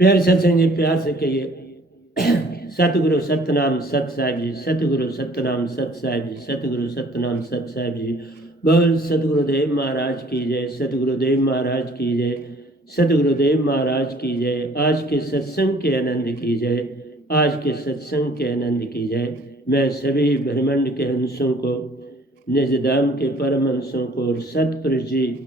प्यारे सत्संग जी, प्यार से कहिए सतगुरु सतनाम सत साहिब जी, सतगुरु सतनाम सत साहिब जी, सतगुरु सतनाम सत साहिब जी। बोल सतगुरुदेव महाराज की जय, सतगुरुदेव महाराज की जय, सतगुरुदेव महाराज की जय। आज के सत्संग के आनंद की जय, आज के सत्संग के आनंद की जय। मैं सभी ब्रह्मांड के हंसों को, निजधाम के परम हंसों को और सतपुरुष जी,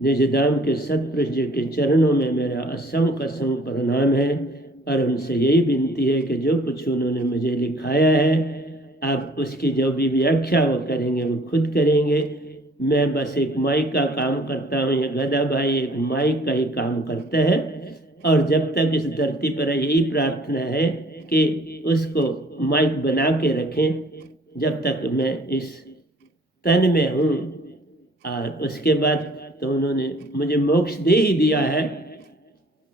निजधाम के सतपुरुष जी के चरणों में मेरा असंख्य असंख्य प्रणाम है। और उनसे यही विनती है कि जो कुछ उन्होंने मुझे लिखाया है, आप उसकी जो भी व्याख्या वो करेंगे वो खुद करेंगे। मैं बस एक माइक का काम करता हूँ, ये गधा भाई एक माइक का ही काम करता है। और जब तक इस धरती पर है, यही प्रार्थना है कि उसको माइक बना के रखें जब तक मैं इस तन में हूँ। और उसके बाद तो उन्होंने मुझे मोक्ष दे ही दिया है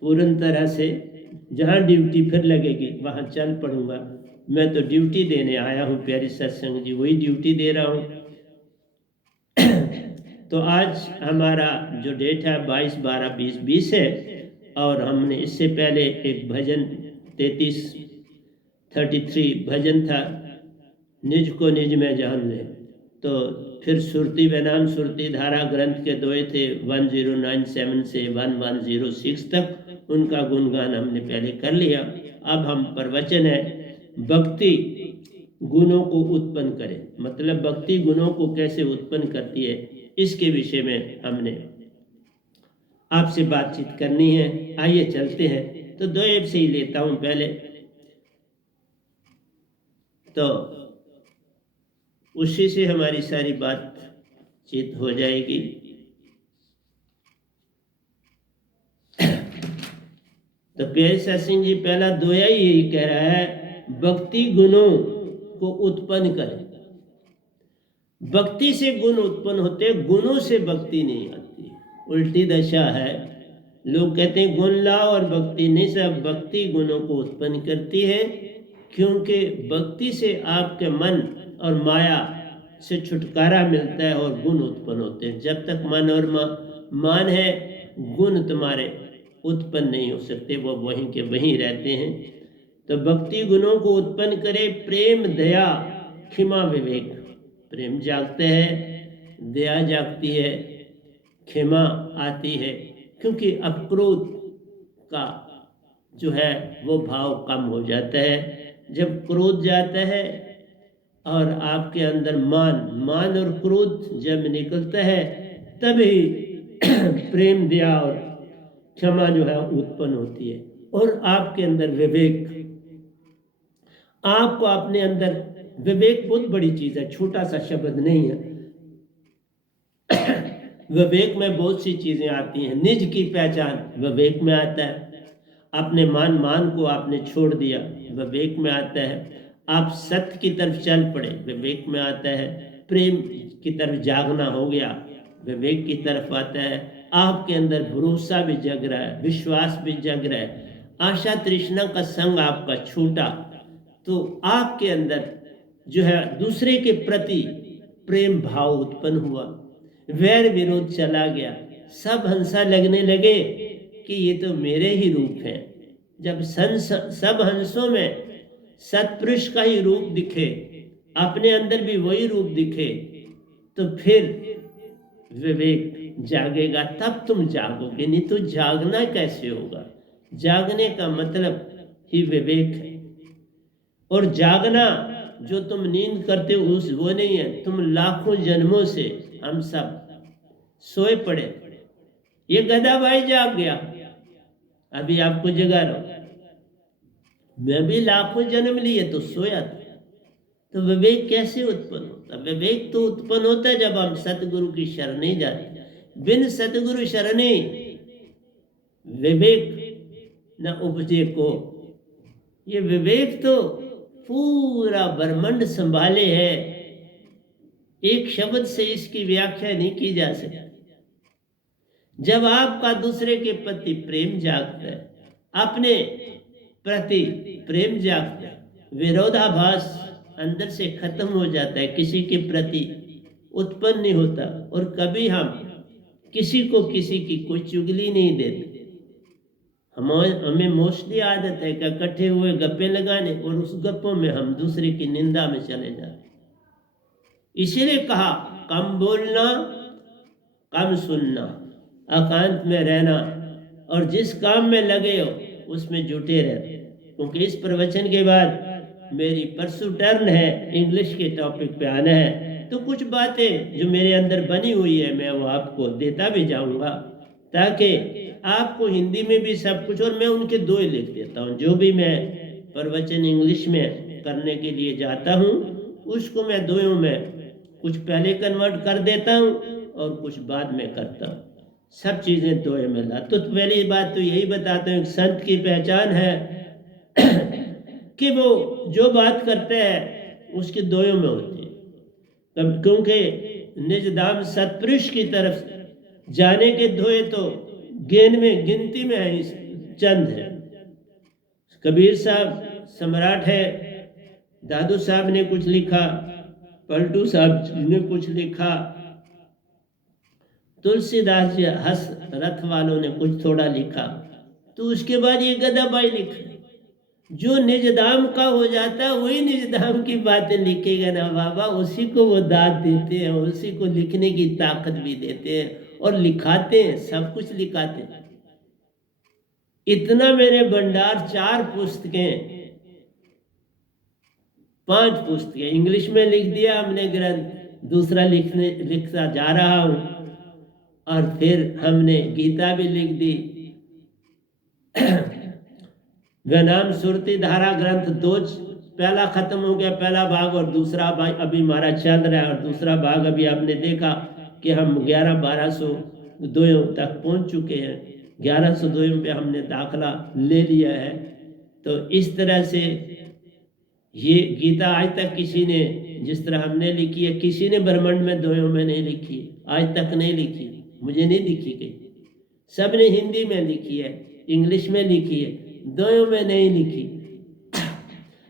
पूर्ण तरह से। जहाँ ड्यूटी फिर लगेगी वहाँ चल पड़ूंगा। मैं तो ड्यूटी देने आया हूँ प्यारी सत्संग जी, वही ड्यूटी दे रहा हूँ। तो आज हमारा जो डेट है 22/12/2020 है। और हमने इससे पहले एक भजन 33 भजन था, निज को निज में जान ले। तो फिर सुरती बनाम सुरती धारा ग्रंथ के दोए थे 1097 से 1106 तक, उनका गुणगान हमने पहले कर लिया। अब हम प्रवचन है भक्ति गुणों को उत्पन्न करें, मतलब भक्ति गुणों को कैसे उत्पन्न करती है, इसके विषय में हमने आपसे बातचीत करनी है। आइए चलते हैं। तो दो ऐप से ही लेता हूं पहले, तो उसी से हमारी सारी बातचीत हो जाएगी। तो प्यारे सत्संग जी, पहला दोया ही यही कह रहा है, भक्ति गुणों को उत्पन्न करें। भक्ति से गुण उत्पन्न होते, गुणों से भक्ति नहीं आती, उल्टी दशा है। लोग कहते हैं गुण लाओ और भक्ति नहीं, सब भक्ति गुणों को उत्पन्न करती है। क्योंकि भक्ति से आपके मन और माया से छुटकारा मिलता है और गुण उत्पन्न होते हैं। जब तक मन और मान है, गुण तुम्हारे उत्पन्न नहीं हो सकते, वो वहीं के वहीं रहते हैं। तो भक्ति गुणों को उत्पन्न करे, प्रेम दया क्षमा विवेक। प्रेम जागते हैं, दया जागती है, क्षमा आती है, क्योंकि अक्रोध का जो है वो भाव कम हो जाता है। जब क्रोध जाता है और आपके अंदर मान और क्रोध जब निकलता है, तभी प्रेम दया और क्षमा जो है उत्पन्न होती है। और आपके अंदर विवेक, आपको अपने अंदर विवेक बहुत बड़ी चीज है, छोटा सा शब्द नहीं है। विवेक में बहुत सी चीजें आती हैं। निज की पहचान विवेक में आता है। अपने मान को आपने छोड़ दिया, विवेक में आता है। आप सत्य की तरफ चल पड़े, विवेक में आता है। प्रेम की तरफ जागना हो गया, विवेक की तरफ आता है। आपके अंदर भरोसा भी जग रहा है, विश्वास भी जग रहा है। आशा तृष्णा का संग आपका छूटा, तो आपके अंदर जो है दूसरे के प्रति प्रेम भाव उत्पन्न हुआ। वैर विरोध चला गया, सब हंसा लगने लगे कि ये तो मेरे ही रूप है। जब सब हंसों में सत्पुरुष का ही रूप दिखे, अपने अंदर भी वही रूप दिखे, तो फिर विवेक जागेगा, तब तुम जागोगे। नहीं तो जागना कैसे होगा? जागने का मतलब ही विवेक है। और जागना जो तुम नींद करते हो उस वो नहीं है, तुम लाखों जन्मों से हम सब सोए पड़े। ये गधा भाई जाग गया, अभी आपको जगा रहा हूं। मैं भी लाखों जन्म लिए तो सोया था। तो विवेक कैसे उत्पन्न होता? विवेक तो उत्पन्न होता है जब हम सतगुरु की शरणे जाते। बिन सतगुरु शरणे विवेक न उपजे को। ये विवेक तो पूरा ब्रह्मांड संभाले है, एक शब्द से इसकी व्याख्या नहीं की जा सकती। जब आपका दूसरे के प्रति प्रेम जागता है, अपने प्रति प्रेम जागता है, विरोधाभास अंदर से खत्म हो जाता है, किसी के प्रति उत्पन्न नहीं होता। और कभी हम किसी को किसी की कोई चुगली नहीं देते, हमें मोस्टली आदत है कि इकट्ठे हुए गप्पे लगाने और उस गप्पों में हम दूसरे की निंदा में चले जाते। इसीलिए कहा कम बोलना, कम सुनना, एकांत में रहना और जिस काम में लगे हो उसमें जुटे रहना। क्योंकि इस प्रवचन के बाद मेरी परसों टर्न है, इंग्लिश के टॉपिक पे आना है, तो कुछ बातें जो मेरे अंदर बनी हुई है मैं वो आपको देता भी जाऊंगा, ताकि आपको हिंदी में भी सब कुछ, और मैं उनके दो ही लिख देता हूँ। जो भी मैं प्रवचन इंग्लिश में करने के लिए जाता हूँ उसको मैं दोयों में कुछ पहले कन्वर्ट कर देता हूँ और कुछ बाद में करता हूँ। सब चीज़ें दोयों में ला। तो पहली बात तो यही बताता हूँ, संत की पहचान है कि वो जो बात करते हैं उसके दोयों में होती है। क्योंकि निज धाम सतपुरुष की तरफ जाने के दोए तो गेन में गिनती में है, चंद है। कबीर साहब सम्राट है, दादू साहब ने कुछ लिखा, पलटू साहब ने कुछ लिखा, तुलसीदास जी हंस रथ वालों ने कुछ थोड़ा लिखा, तो उसके बाद ये गदाबाई लिखा। जो निज धाम का हो जाता है वही निज धाम की बातें लिखेगा ना बाबा, उसी को वो दाद देते हैं, उसी को लिखने की ताकत भी देते हैं और लिखाते हैं, सब कुछ लिखाते हैं। इतना मेरे भंडार, 4 पुस्तकें, 5 पुस्तकें इंग्लिश में लिख दिया हमने ग्रंथ, दूसरा लिखता जा रहा हूं, और फिर हमने गीता भी लिख दी। नाम सुरती धारा ग्रंथ 2 पहला खत्म हो गया, पहला भाग, और दूसरा भाग अभी हमारा चल रहा है। और दूसरा भाग अभी आपने देखा कि हम 1100-1200 दोयों तक पहुंच चुके हैं, 1100 दोयों पे हमने दाखला ले लिया है। तो इस तरह से ये गीता आज तक किसी ने, जिस तरह हमने लिखी है, किसी ने ब्रह्मांड में दोयों में नहीं लिखी, आज तक नहीं लिखी, मुझे नहीं लिखी गई। सब ने हिंदी में लिखी है, इंग्लिश में लिखी है, दोनों में नहीं लिखी।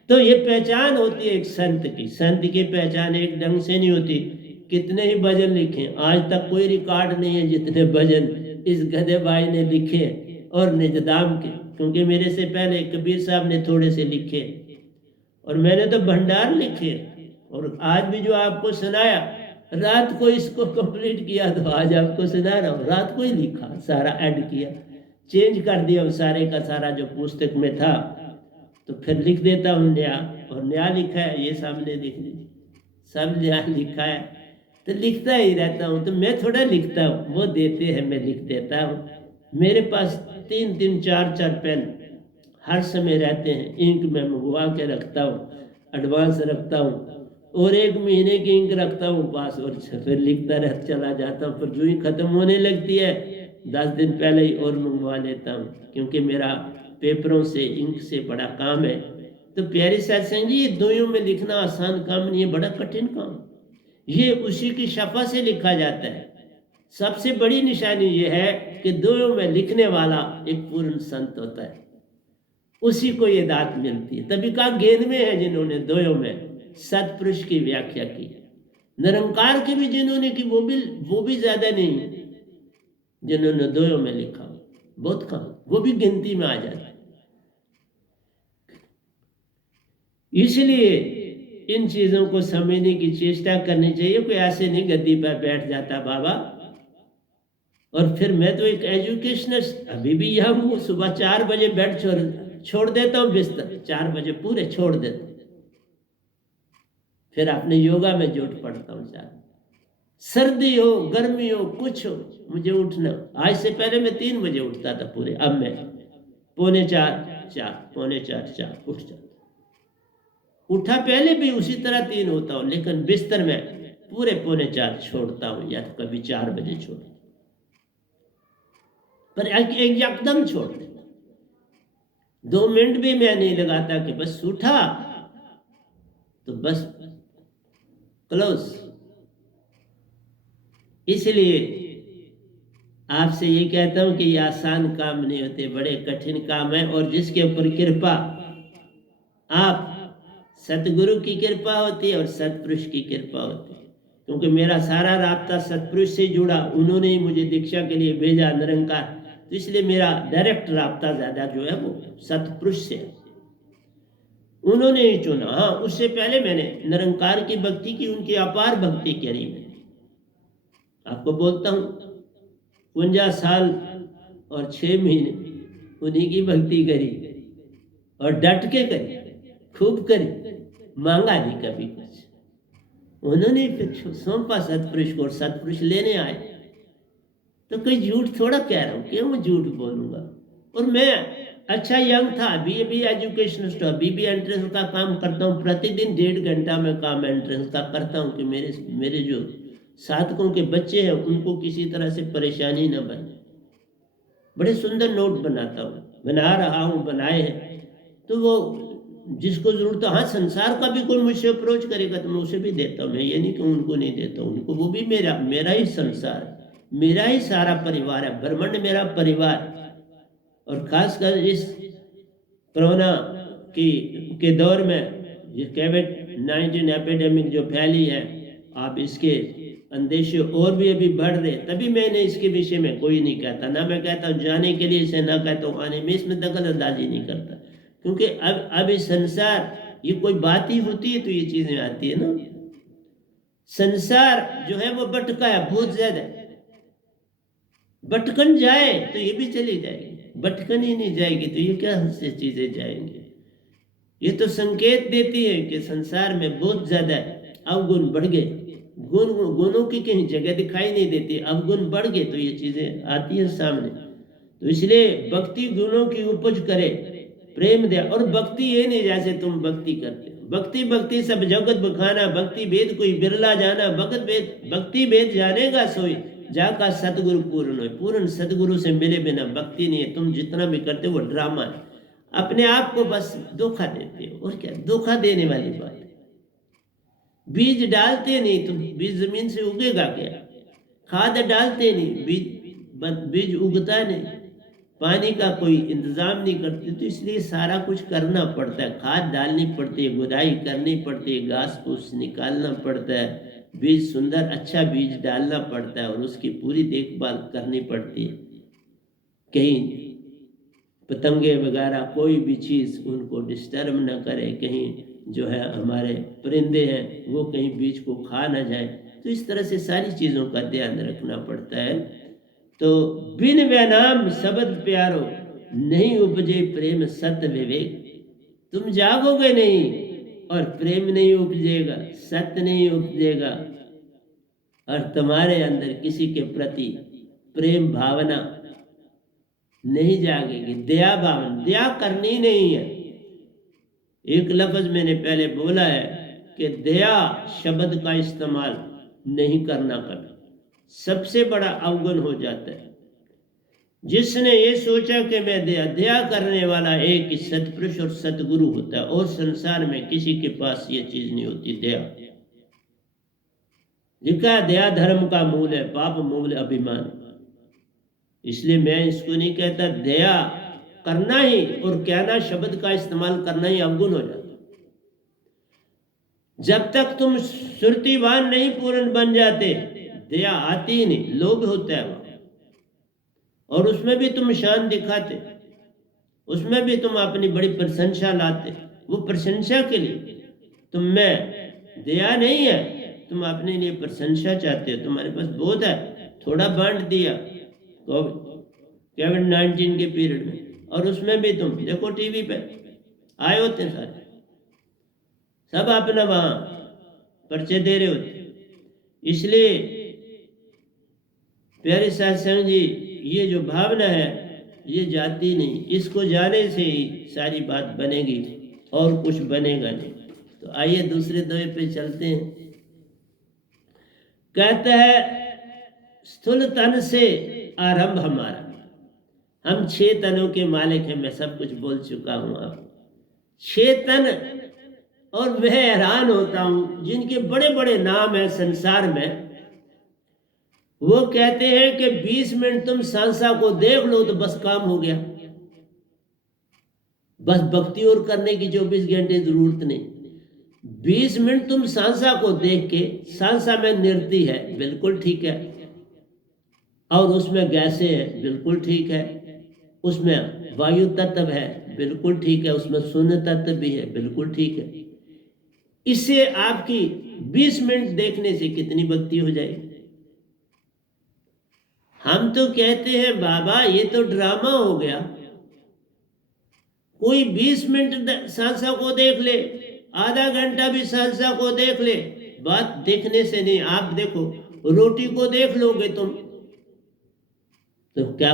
तो ये पहचान होती है एक संत की। संत की पहचान एक ढंग से नहीं होती। कितने ही भजन लिखे, आज तक कोई रिकॉर्ड नहीं है जितने भजन इस गधे भाई ने लिखे और निजदाम के। क्योंकि मेरे से पहले कबीर साहब ने थोड़े से लिखे और मैंने तो भंडार लिखे। और आज भी जो आपको सुनाया, रात को इसको कंप्लीट किया तो आज आपको सुना रहा हूँ। रात को ही लिखा, सारा ऐड किया, चेंज कर दिया सारे का सारा जो पुस्तक में था, तो फिर लिख देता हूँ नया। और नया लिखा है, ये सामने देख लीजिए, सब नया लिखा है। तो लिखता ही रहता हूँ। तो मैं थोड़ा लिखता हूँ, वो देते हैं, मैं लिख देता हूँ। मेरे पास 3-3, 4-4 पेन हर समय रहते हैं। इंक में मंगवा के रखता हूँ, एडवांस रखता हूँ, और 1 महीने की इंक रखता हूँ पास, और फिर लिखता रह चला जाता हूँ। फिर जो ही ख़त्म होने लगती है 10 दिन पहले ही और मंगवा लेता हूँ, क्योंकि मेरा पेपरों से, इंक से बड़ा काम है। तो प्यारे सत्संग जी, ये दोयों में लिखना आसान काम नहीं है, बड़ा कठिन काम। ये उसी की शफा से लिखा जाता है। सबसे बड़ी निशानी ये है कि दोयों में लिखने वाला एक पूर्ण संत होता है, उसी को ये दात मिलती है। तभी कहा गेद में है जिन्होंने दोयों में सतपुरुष की व्याख्या की। निरंकार की भी जिन्होंने की वो भी ज्यादा नहीं है जिन्होंने दोयों में लिखा, बहुत कम, वो भी गिनती में आ जाता है। इसलिए इन चीजों को समझने की चेष्टा करनी चाहिए। कोई ऐसे नहीं गद्दी पर बैठ जाता बाबा। और फिर मैं तो एक एजुकेशनिस्ट अभी भी यहाँ हूँ। सुबह 4 बजे बेड छोड़ देता हूँ, बिस्तर 4 बजे पूरे छोड़ देता हूँ, फिर अपने योगा में जुट पड़ता हूँ। सर्दी हो, गर्मी हो, कुछ हो, मुझे उठना। आज से पहले मैं 3 बजे उठता था पूरे, अब मैं 3:45 उठ जाता। उठा पहले भी उसी तरह 3 होता हूँ, लेकिन बिस्तर में पूरे 3:45 छोड़ता हूँ, या तो कभी 4 बजे छोड़, पर एकदम छोड़ देता। 2 मिनट भी मैं नहीं लगाता कि बस उठा तो बस क्लोज। इसलिए आपसे ये कहता हूं कि ये आसान काम नहीं होते, बड़े कठिन काम है। और जिसके ऊपर कृपा, आप सतगुरु की कृपा होती है और सतपुरुष की कृपा होती है। क्योंकि मेरा सारा रास्ता सतपुरुष से जुड़ा, उन्होंने ही मुझे दीक्षा के लिए भेजा। निरंकार तो इसलिए मेरा डायरेक्ट राब्ता ज़्यादा जो है वो सतपुरुष से है। उन्होंने ही चुना। हाँ, उससे पहले मैंने निरंकार की भक्ति की, उनकी अपार भक्ति करी। मैंने आपको बोलता हूँ 52 साल और 6 महीने उन्हीं की भक्ति करी और डट के करी, खूब करी, मांगा नहीं कभी कुछ। उन्होंने फिर सौंपा सतपुरुष को और सतपुरुष लेने आए। तो कोई झूठ थोड़ा कह रहा हूँ, क्यों मैं झूठ बोलूँगा। और मैं अच्छा यंग था, अभी भी एजुकेशनिस्ट हूँ, अभी भी एंट्रेंस का काम करता हूँ। प्रतिदिन 1.5 घंटा मैं काम एंट्रेंस का करता हूँ कि मेरे जो साधकों के बच्चे हैं उनको किसी तरह से परेशानी न बने। बड़े सुंदर नोट बनाता हूँ, बना रहा हूँ, बनाए हैं। तो वो जिसको ज़रूरत है, हाँ, संसार का भी कोई मुझसे अप्रोच करेगा तो मैं उसे भी देता हूँ। मैं ये नहीं कि उनको नहीं देता हूँ, उनको, वो भी मेरा ही संसार है, मेरा ही सारा परिवार है, ब्रह्मांड मेरा परिवार। और खासकर इस कोरोना के दौर में ये कोविड-19 एपिडेमिक जो फैली है, आप इसके अंदेशे और भी अभी बढ़ रहे, तभी मैंने इसके विषय में कोई नहीं कहता। ना मैं कहता हूँ जाने के लिए इसे, ना कहता हूँ आने में, इसमें दखल अंदाजी नहीं करता। क्योंकि अब इस संसार, ये कोई बात ही होती है तो ये चीज़ें आती है ना। संसार जो है वो भटका है बहुत ज़्यादा। भटकन जाए तो ये भी चली जाएगी, भटकन ही नहीं जाएगी तो ये क्या से चीज़ें जाएंगी। ये तो संकेत देती है कि संसार में बहुत ज़्यादा अवगुण बढ़ गए। गुणों की कहीं जगह दिखाई नहीं देती, अवगुण बढ़ गए तो ये चीज़ें आती हैं सामने। तो इसलिए भक्ति गुणों की उपज करे, प्रेम दे। और भक्ति ये नहीं जैसे तुम भक्ति करते, भक्ति सब जगत बखाना, भक्ति भेद कोई बिरला जाना, भक्ति भेद जानेगा सोई जाका सतगुरु पूर्ण हो। पूर्ण सतगुरु से मिले बिना भक्ति नहीं है। तुम जितना भी करते हो वो ड्रामा है, अपने आप को बस धोखा देते हो। और क्या धोखा देने वाली बात है। बीज डालते नहीं तुम, बीज जमीन से उगेगा क्या। खाद डालते नहीं, बीज उगता नहीं। पानी का कोई इंतज़ाम नहीं करते, तो इसलिए सारा कुछ करना पड़ता है। खाद डालनी पड़ती है, गुदाई करनी पड़ती है, घास फूस निकालना पड़ता है, बीज सुंदर अच्छा बीज डालना पड़ता है और उसकी पूरी देखभाल करनी पड़ती है। कहीं पतंगे वगैरह कोई भी चीज़ उनको डिस्टर्ब न करे, कहीं जो है हमारे परिंदे हैं वो कहीं बीज को खा ना जाए। तो इस तरह से सारी चीज़ों का ध्यान रखना पड़ता है। तो बिन व्यानाम शब्द प्यारो, नहीं उपजे प्रेम सत विवेक। तुम जागोगे नहीं और प्रेम नहीं उपजेगा, सत्य नहीं उपजेगा, और तुम्हारे अंदर किसी के प्रति प्रेम भावना नहीं जागेगी, दया भावना, दया करनी नहीं है। एक लफ्ज़ मैंने पहले बोला है कि दया शब्द का इस्तेमाल नहीं करना कभी, सबसे बड़ा अवगुण हो जाता है। जिसने ये सोचा कि मैं दया करने वाला एक ही सतपुरुष और सतगुरु होता है, और संसार में किसी के पास ये चीज नहीं होती दया। लिखा है दया धर्म का मूल है, पाप मूल अभिमान। इसलिए मैं इसको नहीं कहता, दया करना ही और कहना, शब्द का इस्तेमाल करना ही अवगुण हो जाता। जब तक तुम सुरतिवान नहीं पूर्ण बन जाते, दया आती ही नहीं। लोभ होता है वहां, और उसमें भी तुम शान दिखाते, उसमें भी तुम अपनी बड़ी प्रशंसा लाते। वो प्रशंसा के लिए तुम में दया नहीं है, तुम अपने लिए प्रशंसा चाहते हो। तुम्हारे पास बहुत है, थोड़ा बांट दिया कोविड-19 के पीरियड में, और उसमें भी तुम देखो टीवी पे आए होते हैं सारे, सब अपना वहां पर्चे दे रहे होते। इसलिए प्यारे सत्संग जी, ये जो भावना है ये जाती नहीं, इसको जाने से ही सारी बात बनेगी और कुछ बनेगा नहीं। तो आइए दूसरे दौर पे चलते हैं। कहता है स्थूल तन से आरंभ हमारा, हम 6 तनों के मालिक हैं। मैं सब कुछ बोल चुका हूं आपको, 6 तन। और वह हैरान होता हूं जिनके बड़े बड़े नाम हैं संसार में, वो कहते हैं कि 20 मिनट तुम सांसा को देख लो तो बस काम हो गया, बस भक्ति और करने की 24 घंटे जरूरत नहीं। 20 मिनट तुम सांसा को देख के, सांसा में नृत्य है बिल्कुल ठीक है, और उसमें गैसें हैं बिल्कुल ठीक है, उसमें वायु तत्व है, बिल्कुल ठीक है, उसमें शून्य तत्व भी है, बिल्कुल ठीक है। इससे आपकी 20 मिनट देखने से कितनी भक्ति हो जाएगी। हम तो कहते हैं बाबा ये तो ड्रामा हो गया, कोई 20 मिनट सांसा को देख ले, आधा घंटा भी सांसा को देख ले, बात देखने से नहीं। आप देखो, रोटी को देख लोगे तुम तो क्या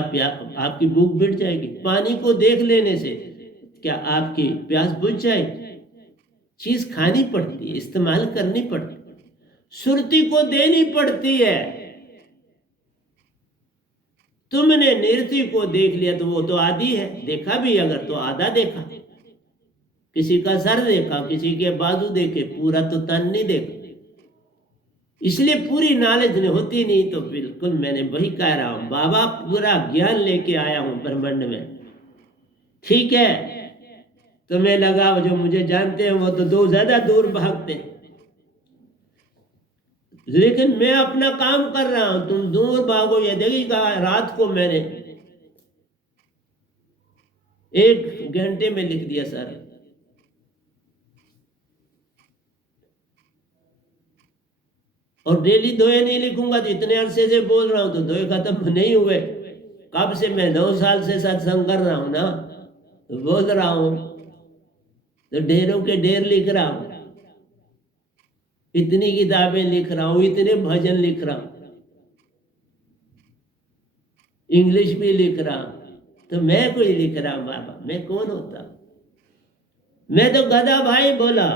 आपकी भूख मिट जाएगी? पानी को देख लेने से क्या आपकी प्यास बुझ जाएगी? चीज खानी पड़ती है, इस्तेमाल करनी पड़ती है, सुरती को देनी पड़ती है। तुमने नृत्य को देख लिया तो वो तो आधी है, देखा भी अगर तो आधा देखा, किसी का सर देखा, किसी के बाजू देखे, पूरा तो तन नहीं देखा। इसलिए पूरी नॉलेज नहीं होती नहीं। तो बिल्कुल मैंने वही कह रहा हूं, बाबा पूरा ज्ञान लेके आया हूं ब्रह्मांड में, ठीक है। तुम्हें लगा जो मुझे जानते हैं वो तो दो ज्यादा दूर भागते हैं, लेकिन मैं अपना काम कर रहा हूं, तुम दूर भागो। ये देखिएगा, रात को मैंने 1 घंटे में लिख दिया सर, और डेली दोए नहीं लिखूंगा तो इतने अरसे से बोल रहा हूं तो दोए खत्म नहीं हुए। कब से मैं 9 साल से सत्संग कर रहा हूं ना, तो बोल रहा हूं, तो ढेरों के ढेर लिख रहा हूं, इतनी किताबें लिख रहा हूं, इतने भजन लिख रहा हूं, इंग्लिश भी लिख रहा हूं। तो मैं कोई लिख रहा हूं बाबा, मैं कौन होता? मैं तो गधा भाई बोला।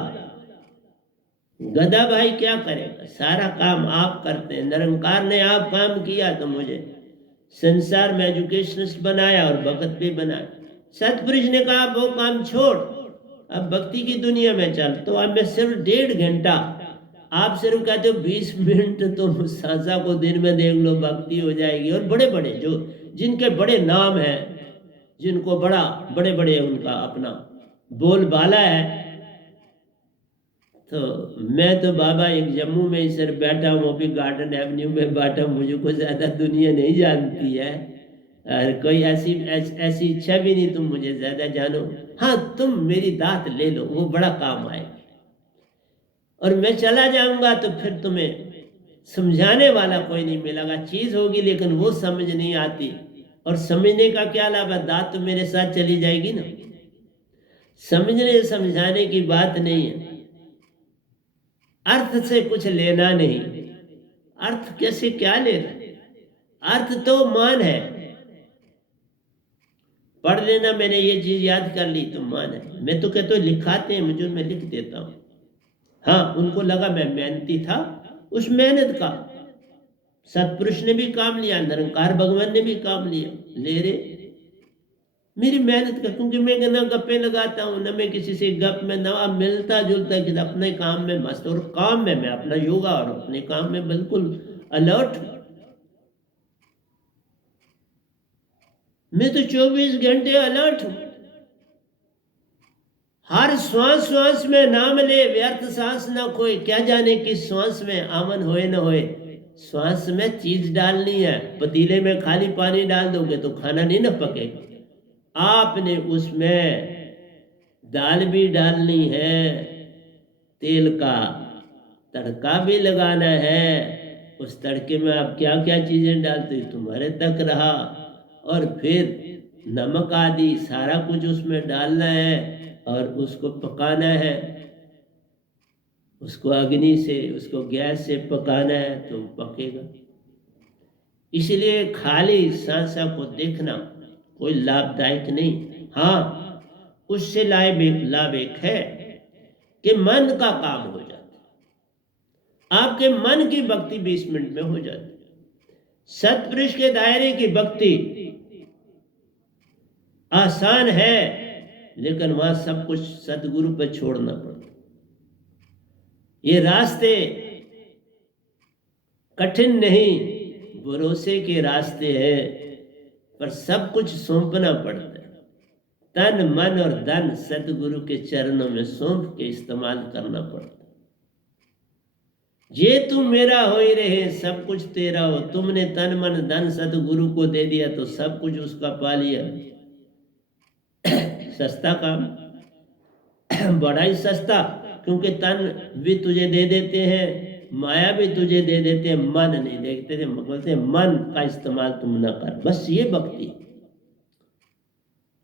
गधा भाई क्या करेगा? सारा काम आप करते हैं। निरंकार ने आप काम किया तो मुझे संसार में एजुकेशनिस्ट बनाया और भगत भी बनाया। सतपुरुष ने कहा वो काम छोड़, अब भक्ति की दुनिया में चल। तो अब मैं सिर्फ 1.5 घंटा, आप सिर्फ कहते हो 20 मिनट, तो सांसा को दिन में देख लो, भक्ति हो जाएगी। और बड़े बड़े जो जिनके बड़े नाम है, जिनको बड़ा बड़े बड़े उनका अपना बोलबाला है, तो मैं तो बाबा एक जम्मू में ही सिर्फ बैठा हूँ, वो भी गार्डन एवेन्यू में बैठा हूँ। मुझे कोई ज़्यादा दुनिया नहीं जानती है, और कोई ऐसी इच्छा भी नहीं तुम मुझे ज़्यादा जानो। हाँ, तुम मेरी दात ले लो, वो बड़ा काम आएगी। और मैं चला जाऊंगा तो फिर तुम्हें समझाने वाला कोई नहीं मिलेगा। चीज़ होगी लेकिन वो समझ नहीं आती, और समझने का क्या लाभ है? दात तो मेरे साथ चली जाएगी ना। समझने समझाने की बात नहीं है, अर्थ से कुछ लेना नहीं। अर्थ कैसे क्या लेना? अर्थ तो मान है। पढ़ लेना, मैंने ये चीज याद कर ली तो मान है। मैं तो कहता हूँ लिखाते हैं मुझे, मैं लिख देता हूँ। हाँ, उनको लगा मैं मेहनती था, उस मेहनत का सतपुरुष ने भी काम लिया, निरंकार भगवान ने भी काम लिया, ले रहे मेरी मेहनत का। क्योंकि मैं ना गप्पे लगाता हूँ, ना मैं किसी से गप में, ना मिलता जुलता, कि अपने काम में मस्त। और काम में मैं अपना योगा और अपने काम में बिल्कुल अलर्ट हूँ। मैं तो 24 घंटे अलर्ट हूँ। हर श्वास श्वास में नाम ले, व्यर्थ सांस ना खोए। क्या जाने कि श्वास में आमन होए न होए। श्वास में चीज डालनी है, पतीले में खाली पानी डाल दोगे तो खाना नहीं न पकेगा। आपने उसमें दाल भी डालनी है, तेल का तड़का भी लगाना है। उस तड़के में आप क्या क्या चीजें डालते हो तुम्हारे तक रहा। और फिर नमक आदि सारा कुछ उसमें डालना है और उसको पकाना है। उसको अग्नि से, उसको गैस से पकाना है तो पकेगा। इसलिए खाली सांसा को देखना कोई लाभदायक नहीं। हाँ, उससे लाभ एक है कि मन का काम हो जाता है। आपके मन की भक्ति 20 मिनट में हो जाती है। सतपुरुष के दायरे की भक्ति आसान है, लेकिन वहां सब कुछ सतगुरु पर छोड़ना पड़ता। ये रास्ते कठिन नहीं, भरोसे के रास्ते हैं, पर सब कुछ सौंपना पड़ता है। तन मन और धन सतगुरु के चरणों में सौंप के इस्तेमाल करना पड़ता है। ये तुम मेरा हो ही रहे, सब कुछ तेरा हो। तुमने तन मन धन सतगुरु को दे दिया तो सब कुछ उसका पा लिया। सस्ता काम, बड़ा ही सस्ता, क्योंकि तन भी तुझे दे देते हैं, माया भी तुझे दे देते हैं, मन नहीं देखते थे। बोलते मन का इस्तेमाल तुम न कर, बस ये भक्ति।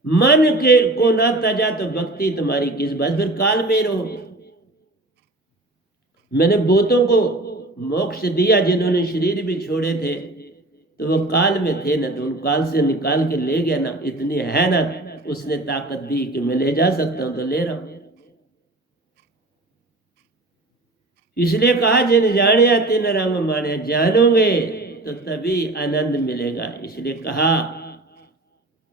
मन के को ना तजा तो भक्ति तुम्हारी किस बात, फिर काल में रहो। मैंने बहुतों को मोक्ष दिया जिन्होंने शरीर भी छोड़े थे, तो वो काल में थे ना, तो उन काल से निकाल के ले गया ना, इतनी है ना उसने ताकत दी कि मैं ले जा सकता हूं, तो ले रहा हूं। इसलिए कहा जिन जानिया तिन रंग माने, जानोगे तो तभी आनंद मिलेगा। इसलिए कहा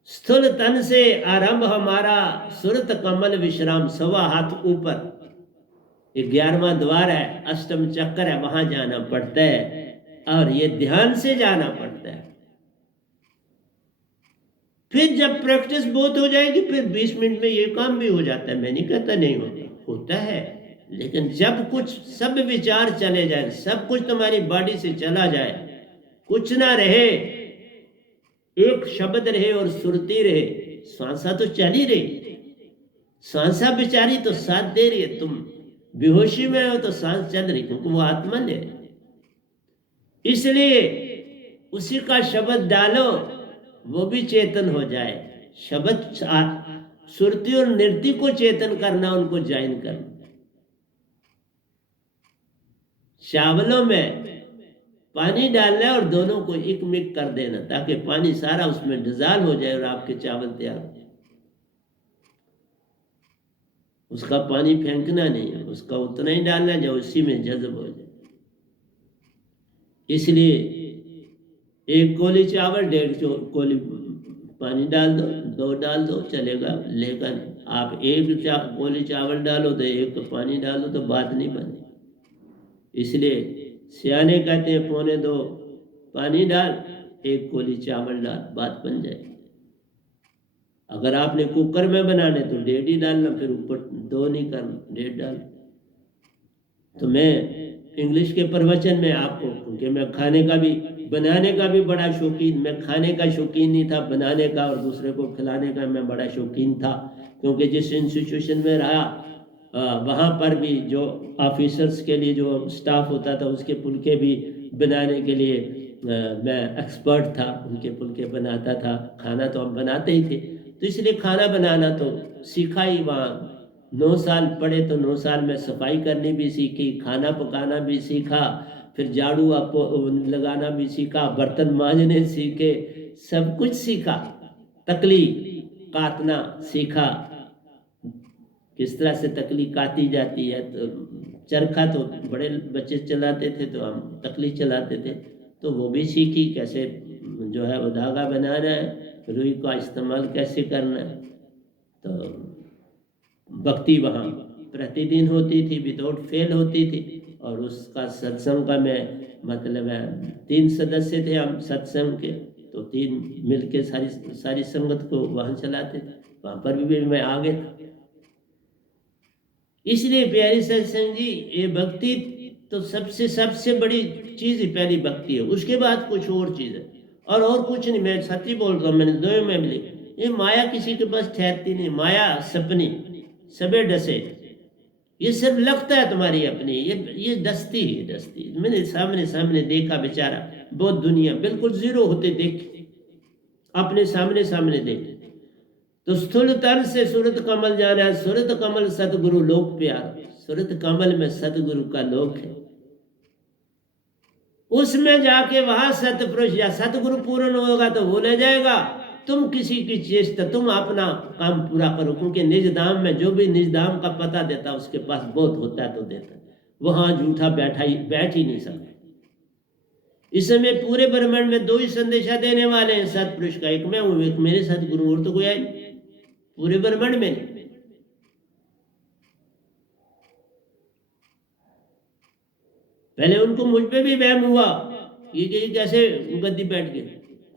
स्थूल तन से आरंभ हमारा, सुरत कमल विश्राम, सवा हाथ ऊपर 11वां द्वार है, अष्टम चक्र है, वहां जाना पड़ता है, और ये ध्यान से जाना पड़ता है। फिर जब प्रैक्टिस बहुत हो जाएगी, फिर 20 मिनट में ये काम भी हो जाता है। मैं नहीं कहता नहीं होता, होता है, लेकिन जब कुछ सब विचार चले जाए, सब कुछ तुम्हारी बॉडी से चला जाए, कुछ ना रहे, एक शब्द रहे और सुरती रहे, श्वासा तो चल ही रही, श्वासा बेचारी तो साथ दे रही है, तुम बेहोशी में हो तो सांस चल रही, क्योंकि वो आत्मा ले। इसलिए उसी का शब्द डालो, वो भी चेतन हो जाए। शब्द सुरती और नृत्य को चेतन करना, उनको ज्वाइन करना। चावलों में पानी डालना है और दोनों को एक मिक्स कर देना, ताकि पानी सारा उसमें डिजॉल्व हो जाए और आपके चावल तैयार हो जाए। उसका पानी फेंकना नहीं है, उसका उतना ही डालना जो उसी में जज्ब हो जाए। इसलिए 1 कोली चावल 1.5 कोली पानी डाल दो, 2 डाल दो, चलेगा, लेकिन आप 1 कोली चावल डालो तो 1 पानी डालो तो बात नहीं बने। इसलिए सियाने कहते हैं 1.25 पानी डाल, 1 कोली चावल डाल, बात बन जाए। अगर आपने कुकर में बनाने तो 1.5 ही डालना, फिर ऊपर 2 नहीं करना, 1.5 डाल। तो मैं इंग्लिश के प्रवचन में आपको, क्योंकि मैं खाने का भी बनाने का भी बड़ा शौकीन, मैं खाने का शौकीन नहीं था, बनाने का और दूसरे को खिलाने का मैं बड़ा शौकीन था। क्योंकि जिस इंस्टीट्यूशन में रहा वहाँ पर भी जो ऑफिसर्स के लिए जो स्टाफ होता था, उसके पुलके भी बनाने के लिए मैं एक्सपर्ट था, उनके पुलके बनाता था। खाना तो हम बनाते ही थे, तो इसलिए खाना बनाना तो सीखा ही वहाँ। 9 साल पढ़े तो 9 साल में सफाई करनी भी सीखी, खाना पकाना भी सीखा, फिर झाड़ू लगाना भी सीखा, बर्तन मांजने सीखे, सब कुछ सीखा। तकली काटना सीखा, किस तरह से तकली काटी जाती है। तो चरखा तो बड़े बच्चे चलाते थे, तो हम तकली चलाते थे, तो वो भी सीखी, कैसे जो है वो धागा बनाना है, रुई का इस्तेमाल कैसे करना है। तो भक्ति वहाँ प्रतिदिन होती थी, विदाउट फेल होती थी। और उसका सत्संग का मैं मतलब है 3 सदस्य थे हम सत्संग के, तो 3 मिलके सारी संगत को वहाँ चलाते थे। वहाँ पर भी मैं आ गया था। इसलिए प्यारी सत्संग जी, ये भक्ति तो सबसे बड़ी चीज ही पहली भक्ति है, उसके बाद कुछ और चीज है, और कुछ नहीं। मैं सच्ची बोल रहा हूँ, मैंने 2 में भी, ये माया किसी के पास ठहरती नहीं, माया सपनी सबे डसे, ये सिर्फ लगता है तुम्हारी अपनी, ये डसती है, डसती। मैंने सामने देखा, बेचारा बहुत दुनिया बिल्कुल जीरो होते देखे, अपने सामने देखे। तो स्थूल तन से सुरत कमल जाना है, सुरत कमल सतगुरु लोक प्यार, सुरत कमल में सतगुरु का लोक है। उसमें जाके वहां सतपुरुष या सतगुरु पूर्ण होगा तो वो ले जाएगा। तुम किसी की चेष्टा, तुम अपना काम पूरा करो, क्योंकि निज धाम में जो भी निज धाम का पता देता उसके पास बहुत होता है तो देता है, वहां झूठा बैठ ही नहीं सकता। इस समय पूरे ब्रह्मांड में 2 ही संदेशा देने वाले हैं सतपुरुष का, एक मैं हूं, एक मेरे सतगुरु, और तो कोई है पूरे ब्रह्मांड में। पहले उनको मुझ पे भी वहम हुआ, ये कैसे गद्दी बैठ गए,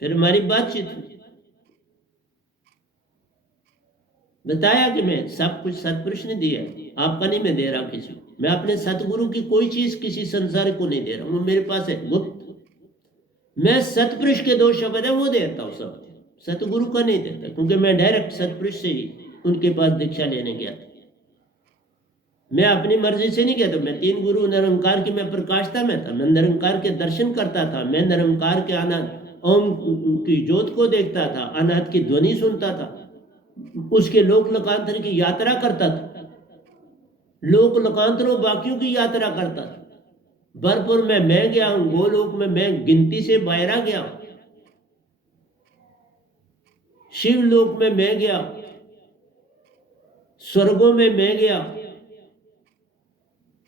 फिर हमारी बातचीत हुई, बताया कि मैं सब कुछ सतपुरुष ने दिया, आपका नहीं मैं दे रहा किसी को। मैं अपने सतगुरु की कोई चीज किसी संसार को नहीं दे रहा हूँ, वो मेरे पास है गुप्त। मैं सतपुरुष के 2 शब्द है वो देता हूँ, सब सतगुरु का नहीं देता, क्योंकि मैं डायरेक्ट सतपुरुष से ही उनके पास दीक्षा लेने गया था। मैं अपनी मर्जी से नहीं गया था। मैं 3 गुरु निरंकार की मैं प्रकाशता में था। मैं निरंकार के दर्शन करता था। मैं निरंकार के अनाथ ओम की ज्योत को देखता था, अनाथ की ध्वनि सुनता था, उसके लोक लोकांतर की यात्रा करता था, लोक लोकांतरों बाकियों की यात्रा करता था। बरपुर में मैं गया हूं, गोलोक में मैं गिनती से बाहरा गया हूं, शिवलोक में मैं गया, स्वर्गों में मैं गया,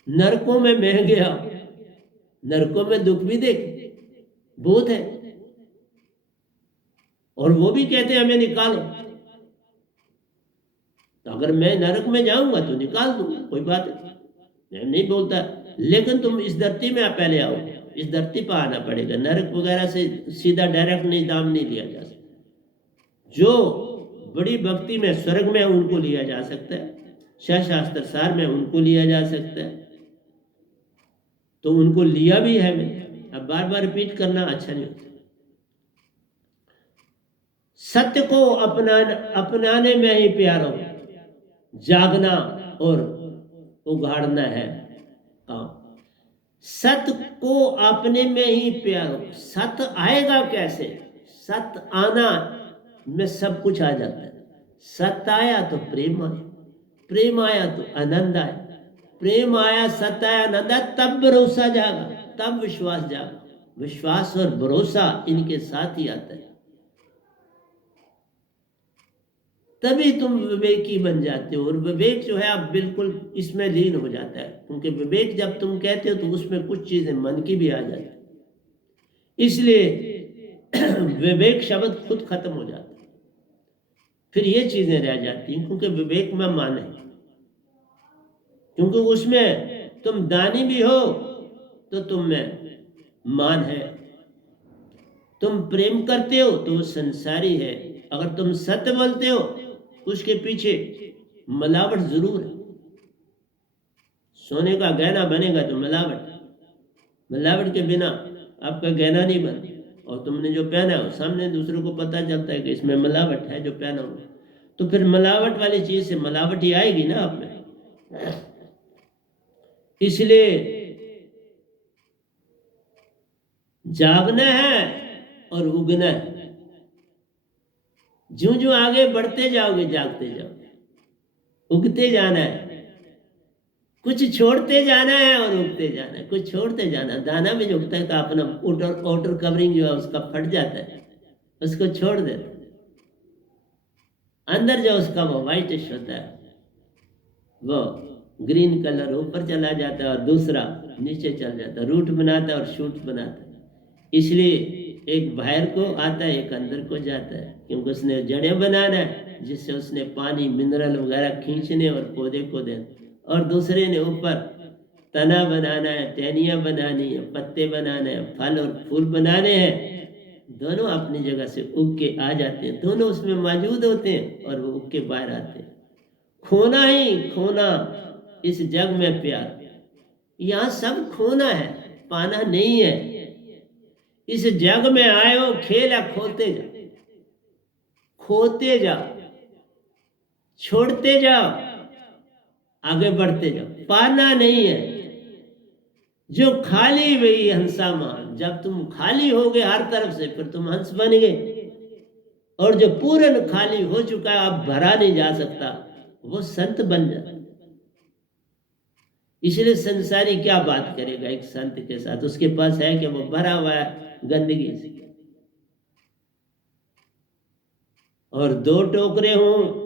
नरकों में मैं गया। नरकों में दुख भी देख बहुत है, और वो भी कहते हैं हमें निकालो। तो अगर मैं नरक में जाऊंगा तो निकाल दूंगा, कोई बात नहीं, मैं नहीं बोलता। लेकिन तुम इस धरती में पहले आओ, इस धरती पर आना पड़ेगा। नरक वगैरह से सीधा डायरेक्ट नहीं दाम नहीं लिया जा सकता। जो बड़ी भक्ति में स्वर्ग में उनको लिया जा सकता है, शास्त्र सार में उनको लिया जा सकता है, तो उनको लिया भी है। मैं अब बार बार रिपीट करना अच्छा नहीं होता। सत्य को अपनाने में ही प्यारो जागना और उघाड़ना है काम। सत्य को अपने में ही प्यारो। सत्य आएगा कैसे? सत्य आना में सब कुछ आ जाता है। सत्य आया तो प्रेम आया, प्रेम आया तो आनंद आया, प्रेम आया, सत्य आया, आनंद आया, तब भरोसा जागा, तब विश्वास जागा। विश्वास और भरोसा इनके साथ ही आता है, तभी तुम विवेकी बन जाते हो। और विवेक जो है आप बिल्कुल इसमें लीन हो जाता है, क्योंकि विवेक जब तुम कहते हो तो उसमें कुछ चीजें मन की भी आ जाती है, इसलिए विवेक शब्द खुद खत्म हो जाता है। फिर ये चीजें रह जाती हैं, क्योंकि विवेक में मान है, क्योंकि उसमें तुम दानी भी हो तो तुम में मान है, तुम प्रेम करते हो तो वो संसारी है, अगर तुम सत्य बोलते हो उसके पीछे मिलावट जरूर है। सोने का गहना बनेगा तो मिलावट, मिलावट के बिना आपका गहना नहीं बनता। और तुमने जो पहना है सामने दूसरों को पता चलता है कि इसमें मिलावट है जो पहना हुआ, तो फिर मिलावट वाली चीज से मिलावट ही आएगी ना आप में। इसलिए जागना है और उगना है। जो जो आगे बढ़ते जाओगे जागते जाओगे, उगते जाना है, कुछ छोड़ते जाना है और उगते जाना है, कुछ छोड़ते जाना। दाना भी जो उगता है तो अपना आउटर कवरिंग जो है उसका फट जाता है, उसको छोड़ देता है, अंदर जो उसका वो व्हाइटिश होता है, वो ग्रीन कलर ऊपर चला जाता है और दूसरा नीचे चल जाता है, रूट बनाता है और शूट बनाता है। इसलिए एक बाहर को आता है, एक अंदर को जाता है, क्योंकि उसने जड़ें बनाना है जिससे उसने पानी मिनरल वगैरह खींचने और पौधे को देना, और दूसरे ने ऊपर तना बनाना है, टहनियाँ बनानी है, पत्ते बनाने हैं, फल और फूल बनाने हैं। दोनों अपनी जगह से उग के आ जाते हैं, दोनों उसमें मौजूद होते हैं और वो उग के बाहर आते हैं। खोना ही खोना इस जग में प्यार, यहाँ सब खोना है, पाना नहीं है। इस जग में आए हो खेल है, खोते जाओ, खोते जाओ, छोड़ते जाओ, आगे बढ़ते जाओ, पाना नहीं है। जो खाली वही हंसा मान, जब तुम खाली हो गए हर तरफ से फिर तुम हंस बन गए, और जो पूर्ण खाली हो चुका है अब भरा नहीं जा सकता, वो संत बन जाता। इसलिए संसारी क्या बात करेगा एक संत के साथ, उसके पास है कि वो भरा हुआ है गंदगी से। और दो टोकरे हों,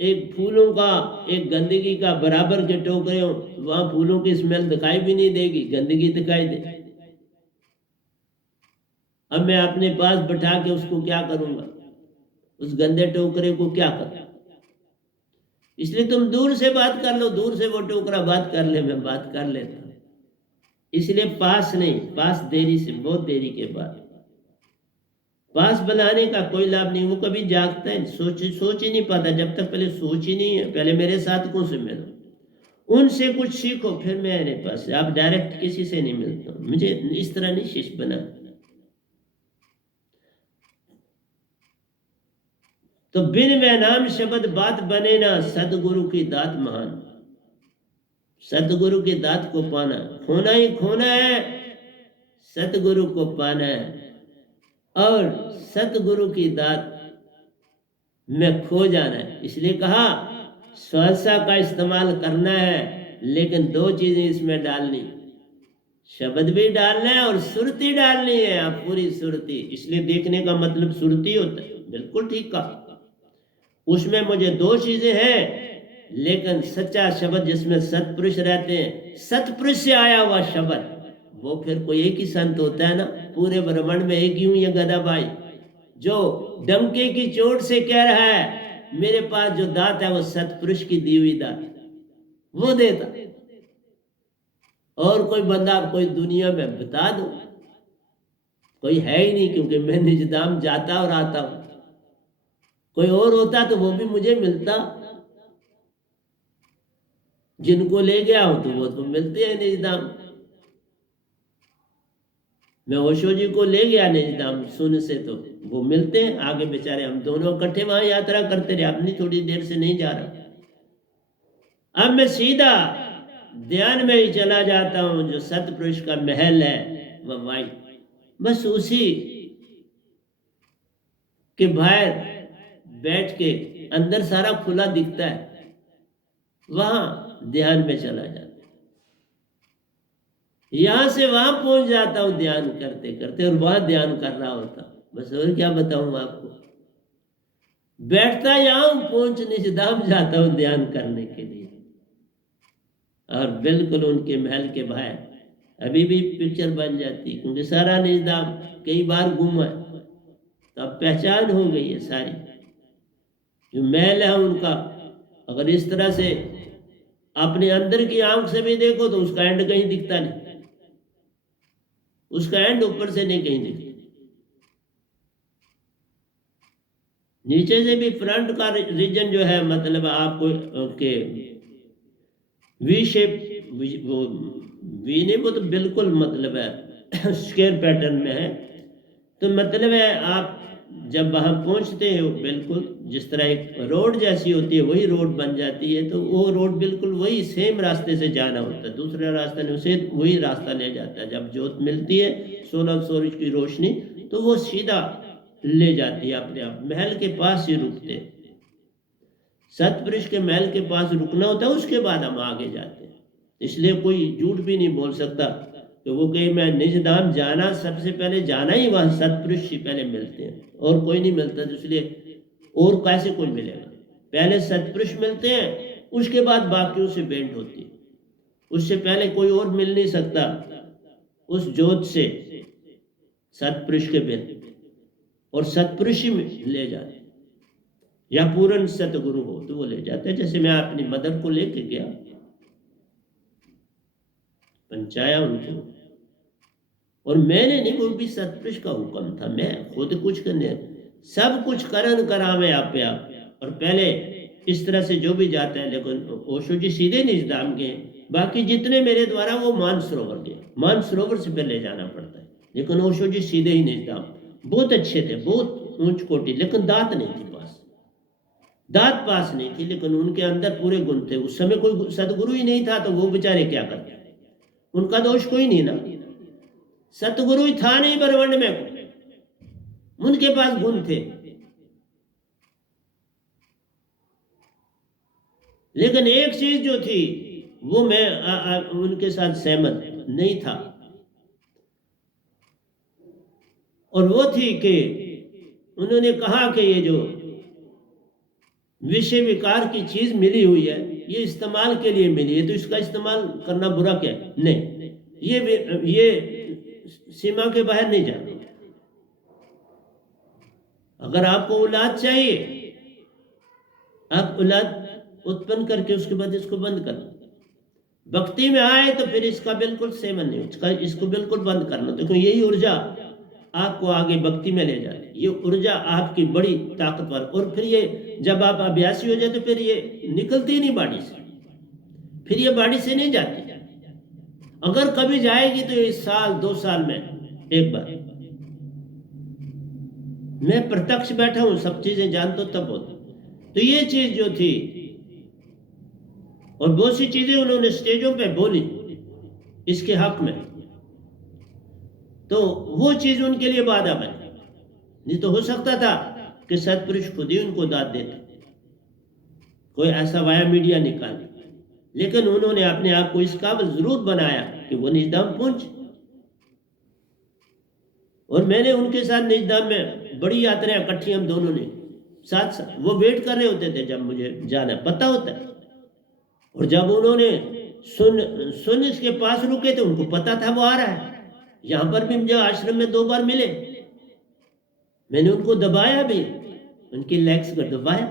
एक फूलों का एक गंदगी का, बराबर के टोकरे हों, वहां फूलों की स्मेल दिखाई भी नहीं देगी, गंदगी दिखाई दे। अब मैं अपने पास बैठा के उसको क्या करूंगा, उस गंदे टोकरे को क्या करूं? इसलिए तुम दूर से बात कर लो, दूर से वो टोकरा बात कर ले, मैं बात कर लेता हूं। इसलिए पास नहीं, पास देरी से, बहुत देरी के बाद। पास बनाने का कोई लाभ नहीं, वो कभी जागता है, सोच ही नहीं पाता जब तक पहले सोच ही नहीं है। पहले मेरे साधकों से मिलो, उनसे कुछ सीखो, फिर मेरे पास। आप डायरेक्ट किसी से नहीं मिलते, मुझे इस तरह नहीं शिष्य बना। तो बिन वह नाम शब्द बात बने ना, सतगुरु की दात महान। सतगुरु की दात को पाना, खोना ही खोना है, सतगुरु को पाना है। और सतगुरु की दात में खो जाना है। इसलिए कहा स्वासा का इस्तेमाल करना है, लेकिन दो चीजें इसमें डालनी, शब्द भी डालना है और सुरती डालनी है। आप पूरी सुरती, इसलिए देखने का मतलब सुरती होता है। बिल्कुल ठीक कहा। उसमें मुझे दो चीजें हैं, लेकिन सच्चा शब्द जिसमें सतपुरुष रहते हैं, सतपुरुष से आया हुआ शब्द, वो फिर कोई एक ही संत होता है ना। पूरे ब्रह्मांड में एक ही हूं ये गधा भाई, जो डंके की चोट से कह रहा है मेरे पास जो दात है वो सतपुरुष की दी हुई दात, वो देता। और कोई बंदा कोई दुनिया में बता दो, कोई है ही नहीं, क्योंकि मैं निजधाम जाता और आता हूं। कोई और होता तो वो भी मुझे मिलता, जिनको ले गया हूं तो वो तो मिलते हैं निजधाम। मैं ओशो जी को ले गया निजधाम सुन से, तो वो मिलते हैं आगे बेचारे। हम दोनों इकट्ठे वहां यात्रा करते रहे, अपनी थोड़ी देर से नहीं जा रहा। अब मैं सीधा ध्यान में ही चला जाता हूं। जो सतपुरुष का महल है वह वाई, बस उसी के बाहर बैठ के अंदर सारा खुला दिखता है, वहां ध्यान में चला जाता। यहां से वहां पहुंच जाता हूं ध्यान करते करते, और वहां ध्यान कर रहा होता। बस और क्या बताऊं आपको। बैठता यहां पहुंच निजधाम जाता हूं ध्यान करने के लिए। और बिल्कुल उनके महल के बाहर अभी भी पिक्चर बन जाती, क्योंकि सारा निजधाम कई बार घूमा है, तो अब पहचान हो गई है सारी। जो महल है उनका, अगर इस तरह से अपने अंदर की आंख से भी देखो तो उसका एंड कहीं दिखता नहीं, उसका एंड ऊपर से नहीं कहीं दिखता। नीचे से भी फ्रंट का रीजन जो है, मतलब आपको के वी शेप, वो वी नहीं, वो तो बिल्कुल मतलब है स्क्वायर पैटर्न में है। तो मतलब है आप जब वहां पहुंचते हो, बिल्कुल जिस तरह एक रोड जैसी होती है वही रोड बन जाती है। तो वो रोड बिल्कुल वही सेम रास्ते से जाना होता है, दूसरा रास्ता नहीं, उसे वही रास्ता ले जाता है। जब जोत मिलती है 16 सूरज की रोशनी, तो वो सीधा ले जाती है अपने आप। महल के पास ही रुकते, सतपुरुष के महल के पास रुकना होता है, उसके बाद हम आगे जाते हैं। इसलिए कोई झूठ भी नहीं बोल सकता कि वो कहे मैं निजधाम जाना, सबसे पहले जाना ही वहां सतपुरुष ही पहले मिलते हैं, और कोई नहीं मिलता। तो इसलिए और कैसे कोई मिलेगा, पहले सतपुरुष मिलते हैं, उसके बाद बाकियों से भेंट होती है। उससे पहले कोई और मिल नहीं सकता उस जोत से सतपुरुष के बिन, और सतपुरुष ही ले जाते, या पूर्ण सतगुरु हो तो वो ले जाते हैं। जैसे मैं अपनी मदर को लेके गया, पंचाया उनको, और मैंने नहीं, वो भी सतपुरुष का हुक्म था, मैं खुद कुछ करने, सब कुछ करन करावे आप। और पहले इस तरह से जो भी जाता है, लेकिन ओशो जी सीधे निजधाम गए, बाकी जितने मेरे द्वारा वो मानसरोवर गए। मानसरोवर से पहले जाना पड़ता है, लेकिन ओशो जी सीधे ही निजधाम। बहुत अच्छे थे, बहुत ऊंच कोटि, लेकिन दात नहीं थी पास, दात पास नहीं थी, लेकिन उनके अंदर पूरे गुण थे। उस समय कोई सदगुरु ही नहीं था, तो वो बेचारे क्या करते, उनका दोष कोई नहीं ना। सतगुरु ही था नहीं ब्रह्मांड में, उनके पास गुण थे, लेकिन एक चीज जो थी वो मैं उनके साथ सहमत नहीं था, और वो थी कि उन्होंने कहा कि ये जो विषय विकार की चीज मिली हुई है, ये इस्तेमाल के लिए मिली है, तो इसका इस्तेमाल करना बुरा क्या है? नहीं, ये सीमा के बाहर नहीं जाना। अगर आपको औलाद चाहिए, आप औलाद उत्पन्न करके उसके बाद इसको बंद करना। भक्ति में आए तो फिर इसका बिल्कुल सेवन नहीं, इसको बिल्कुल बंद करना। देखो यही ऊर्जा आपको आगे भक्ति में ले जाती है, ये ऊर्जा आपकी बड़ी ताकतवर। और फिर ये जब आप अभ्यासी हो जाए तो फिर ये निकलती नहीं बॉडी से, फिर ये बॉडी से नहीं जाती। अगर कभी जाएगी तो इस साल 2 साल में एक बार। मैं प्रत्यक्ष बैठा हूं, सब चीजें जानता तब होता। तो ये चीज जो थी, और बहुत सी चीजें उन्होंने स्टेजों पे बोली इसके हक में, तो वो चीज उनके लिए बाधा बनी। नहीं तो हो सकता था कि सत्पुरुष खुद ही उनको दाद देते, कोई ऐसा वाया मीडिया निकाले, लेकिन उन्होंने अपने आप को इस काबिल जरूर बनाया कि वो निजधाम पहुंचे। और मैंने उनके साथ निजधाम में बड़ी यात्राएं इकट्ठी हम दोनों ने साथ साथ, वो वेट कर रहे होते थे जब मुझे जाना, पता होता है। और जब उन्होंने सुन इसके पास रुके तो उनको पता था वो आ रहा है। यहां पर भी मुझे आश्रम में 2 बार मिले, मैंने उनको दबाया भी, उनकी लेग्स को दबाया।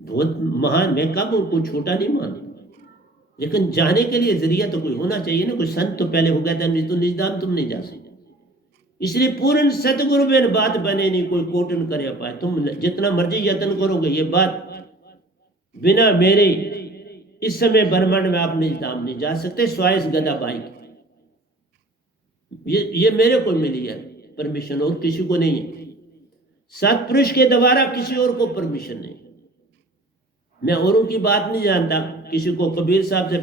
बहुत महान, मैं कब उनको छोटा नहीं मानता, लेकिन जाने के लिए जरिया तो कोई होना चाहिए ना। कोई संत तो पहले हो गया था, नहीं तो निजधाम तुम नहीं जा सकते। इसलिए पूर्ण सतगुरु बिन बात बने नहीं, कोई कोटन करे पाए। तुम जितना मर्जी यत्न करोगे, ये बात बिना मेरे इस समय ब्रह्मांड में आप निजधाम नहीं जा सकते। स्वाइस गदा बाई, ये मेरे को मिली है परमिशन, और किसी को नहीं है। सतपुरुष के द्वारा किसी और को परमिशन नहीं। मैं औरों की बात नहीं जानता, किसी को कबीर साहब से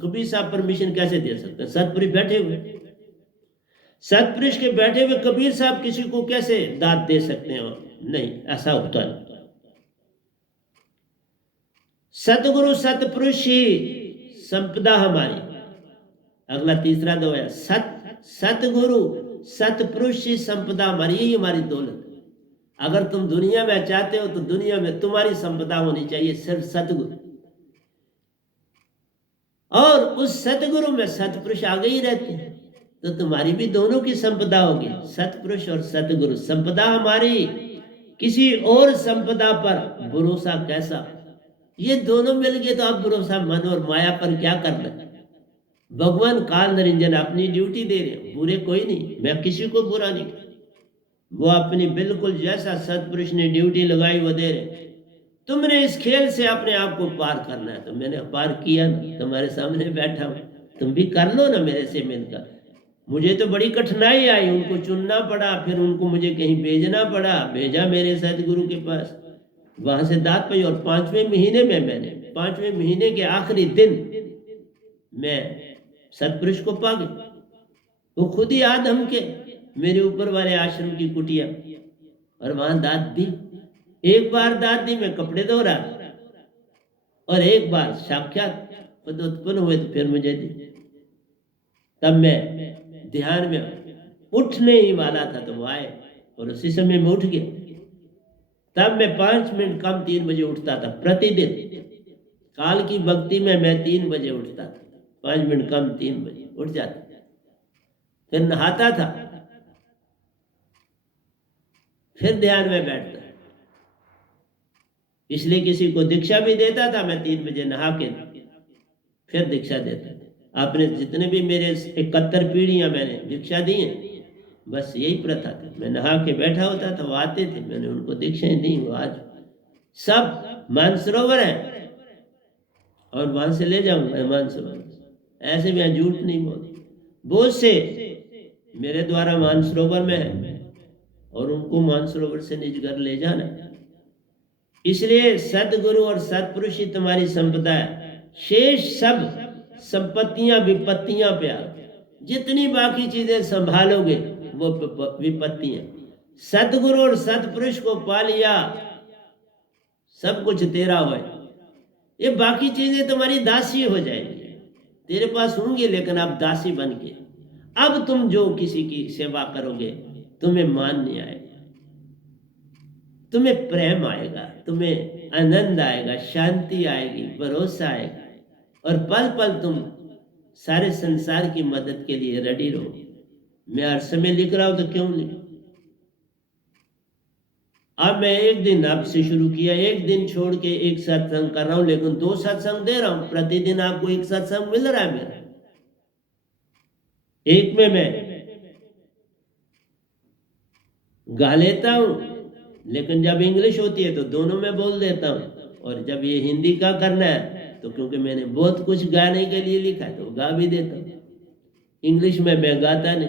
कबीर साहब परमिशन कैसे दे सकते हैं? सतपुरुष बैठे हुए, सतपुरुष के बैठे हुए कबीर साहब किसी को कैसे दाद दे सकते हैं? नहीं, ऐसा होता नहीं। सतगुरु सतपुरुष ही संपदा हमारी। अगला तीसरा दो है, सतगुरु सतपुरुष ही संपदा हमारी, यही हमारी दौलत। अगर तुम दुनिया में चाहते हो तो दुनिया में तुम्हारी संपदा होनी चाहिए सिर्फ सतगुरु, और उस सतगुरु में सतपुरुष आगे ही रहते हैं, तो तुम्हारी भी दोनों की संपदा होगी, सतपुरुष और सतगुरु। संपदा हमारी, किसी और संपदा पर भरोसा कैसा? ये दोनों मिल गए तो आप भरोसा मन और माया पर क्या करना? भगवान काल निरंजन अपनी ड्यूटी दे रहे, बुरे कोई नहीं, मैं किसी को बुरा नहीं। वो अपनी बिल्कुल जैसा सतपुरुष ने ड्यूटी लगाई वो दे रहे। तुमने इस खेल से अपने आप को पार करना है, तो मैंने पार किया ना, तुम्हारे सामने बैठा हूं, तुम भी कर लो ना मेरे से मिलकर। मुझे तो बड़ी कठिनाई आई, उनको चुनना पड़ा, फिर उनको मुझे कहीं भेजना पड़ा, भेजा मेरे सतगुरु के पास, वहां से दात पाई। और 5वें महीने में मैंने 5वें महीने के आखिरी दिन मैं सतपुरुष को पा गई। वो खुद ही आदम के मेरे ऊपर वाले आश्रम की कुटिया, और वहां दात दी। एक बार दात दी, मैं कपड़े धो रहा, और एक बार साक्षात पद उत्पन्न हुए तो फिर मुझे दी। तब मैं ध्यान में उठने ही वाला था तो वो आए, और उसी समय में उठ गया। तब मैं 5 मिनट कम 3 बजे उठता था प्रतिदिन। काल की भक्ति में मैं 3 बजे उठता था, 5 मिनट कम 3 बजे उठ जाता, फिर नहाता था, फिर ध्यान में बैठता। इसलिए किसी को दीक्षा भी देता था मैं 3 बजे नहा के, फिर दीक्षा देता था। आपने जितने भी मेरे 71 पीढ़ियां मैंने दीक्षा दी हैं, बस यही प्रथा थी। मैं नहा के बैठा होता था, वो आते थे, मैंने उनको दीक्षाएं दी। वो आज सब मानसरोवर है, और वहां से ले जाऊंगा मानसरोवर। ऐसे मैं झूठ नहीं बोलता, बहुत से मेरे द्वारा मानसरोवर में है, और उनको मानसरोवर से निज घर ले जाना। इसलिए सतगुरु और सतपुरुष ही तुम्हारी संपदा है। शेष सब संपत्तियां विपत्तियां पे आ, जितनी बाकी चीजें संभालोगे वो विपत्तियां। सतगुरु और सतपुरुष को पा लिया, सब कुछ तेरा हो, ये बाकी चीजें तुम्हारी दासी हो जाएंगी। तेरे पास होंगी लेकिन अब दासी बन के। अब तुम जो किसी की सेवा करोगे, तुम्हें मान नहीं आएगा, तुम्हें प्रेम आएगा, तुम्हें आनंद आएगा, शांति आएगी, भरोसा आएगा, और पल पल तुम सारे संसार की मदद के लिए रेडी रहो। मैं हर समय लिख रहा हूं तो क्यों लिख? अब मैं एक दिन आपसे शुरू किया, एक दिन छोड़ के एक सत्संग कर रहा हूं, लेकिन 2 सत्संग दे रहा हूं। प्रतिदिन आपको एक सत्संग मिल रहा है मेरा। एक में मैं गा लेता हूं, लेकिन जब इंग्लिश होती है तो दोनों में बोल देता हूं, और जब ये हिंदी का करना है तो क्योंकि मैंने बहुत कुछ गाने के लिए लिखा है तो गा भी देता हूं। इंग्लिश में मैं गाता नहीं,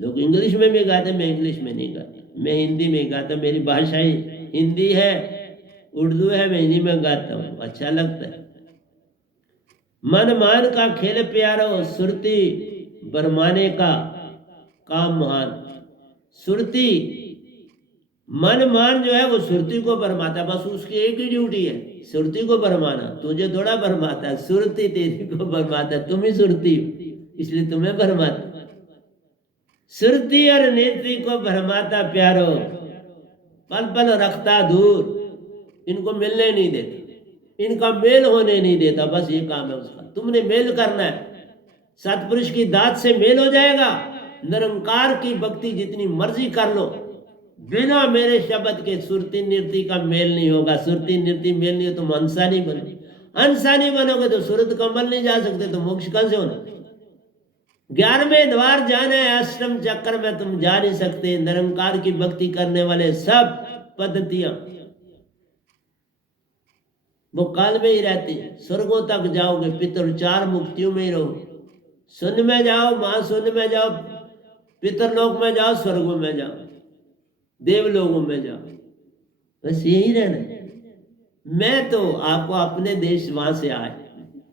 लोग इंग्लिश में भी गाते, मैं इंग्लिश में नहीं गाता, मैं हिंदी में गाता, मेरी भाषा ही हिंदी है, उर्दू है, मैं हिंदी में गाता हूँ, अच्छा लगता है। मन मान का खेल प्यारो, सुरती बरमाने का काम महान। सुरती मन मान जो है वो सुरती को भरमाता, बस उसकी एक ही ड्यूटी है, सुरती को भरमाना। तुझे थोड़ा भरमाता है, सुरती तेरी को भरमाता है, तुम ही सुरती हो इसलिए तुम्हें भरमाता। सुरती और नेत्री को भरमाता प्यारो, पल पल रखता दूर, इनको मिलने नहीं देता, इनका मेल होने नहीं देता, बस ये काम है उसका। तुमने मेल करना है, सतपुरुष की दात से मेल हो जाएगा। निरंकार की भक्ति जितनी मर्जी कर लो, बिना मेरे शब्द के सुरती नृत्य का मेल नहीं होगा। सुरती नृत्य मेल नहीं हो तुम हंसा नहीं बनो, हंसा नहीं बनोगे तो सूरत कमल नहीं जा सकते, तो मोक्ष कहां से होना। 11वें द्वार जाना है, अष्टम चक्र में तुम जा नहीं सकते। निरंकार की भक्ति करने वाले सब पद्धतियां वो काल में ही रहती है। स्वर्गों तक जाओगे, पितर 4 मुक्तियों में ही रहो। शून्य में जाओ, महाशून्य में जाओ, पितरलोक में जाओ, स्वर्गों में जाओ, देवलोकों में जाओ, बस यही रहना है। मैं तो आपको अपने देश वहां से आए,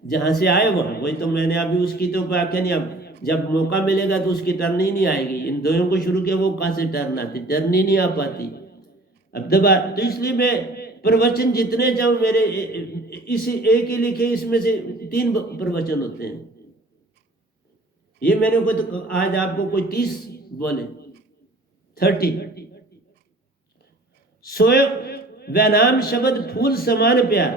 जहां से आए वहां, वही तो मैंने अभी उसकी तो व्याख्या नहीं, अब जब मौका मिलेगा तो उसकी टर्न ही नहीं आएगी। इन दोनों को शुरू किया, वो कहां से टर्न आती, टर्न ही नहीं आ पाती। अब दबा तो इसलिए मैं प्रवचन जितने जाऊं, मेरे इस एक ही लिखे, इसमें से 3 प्रवचन होते हैं। ये मैंने को तो आज आपको कोई 30 बोले, 30। सोए वह नाम शब्द फूल समान प्यार,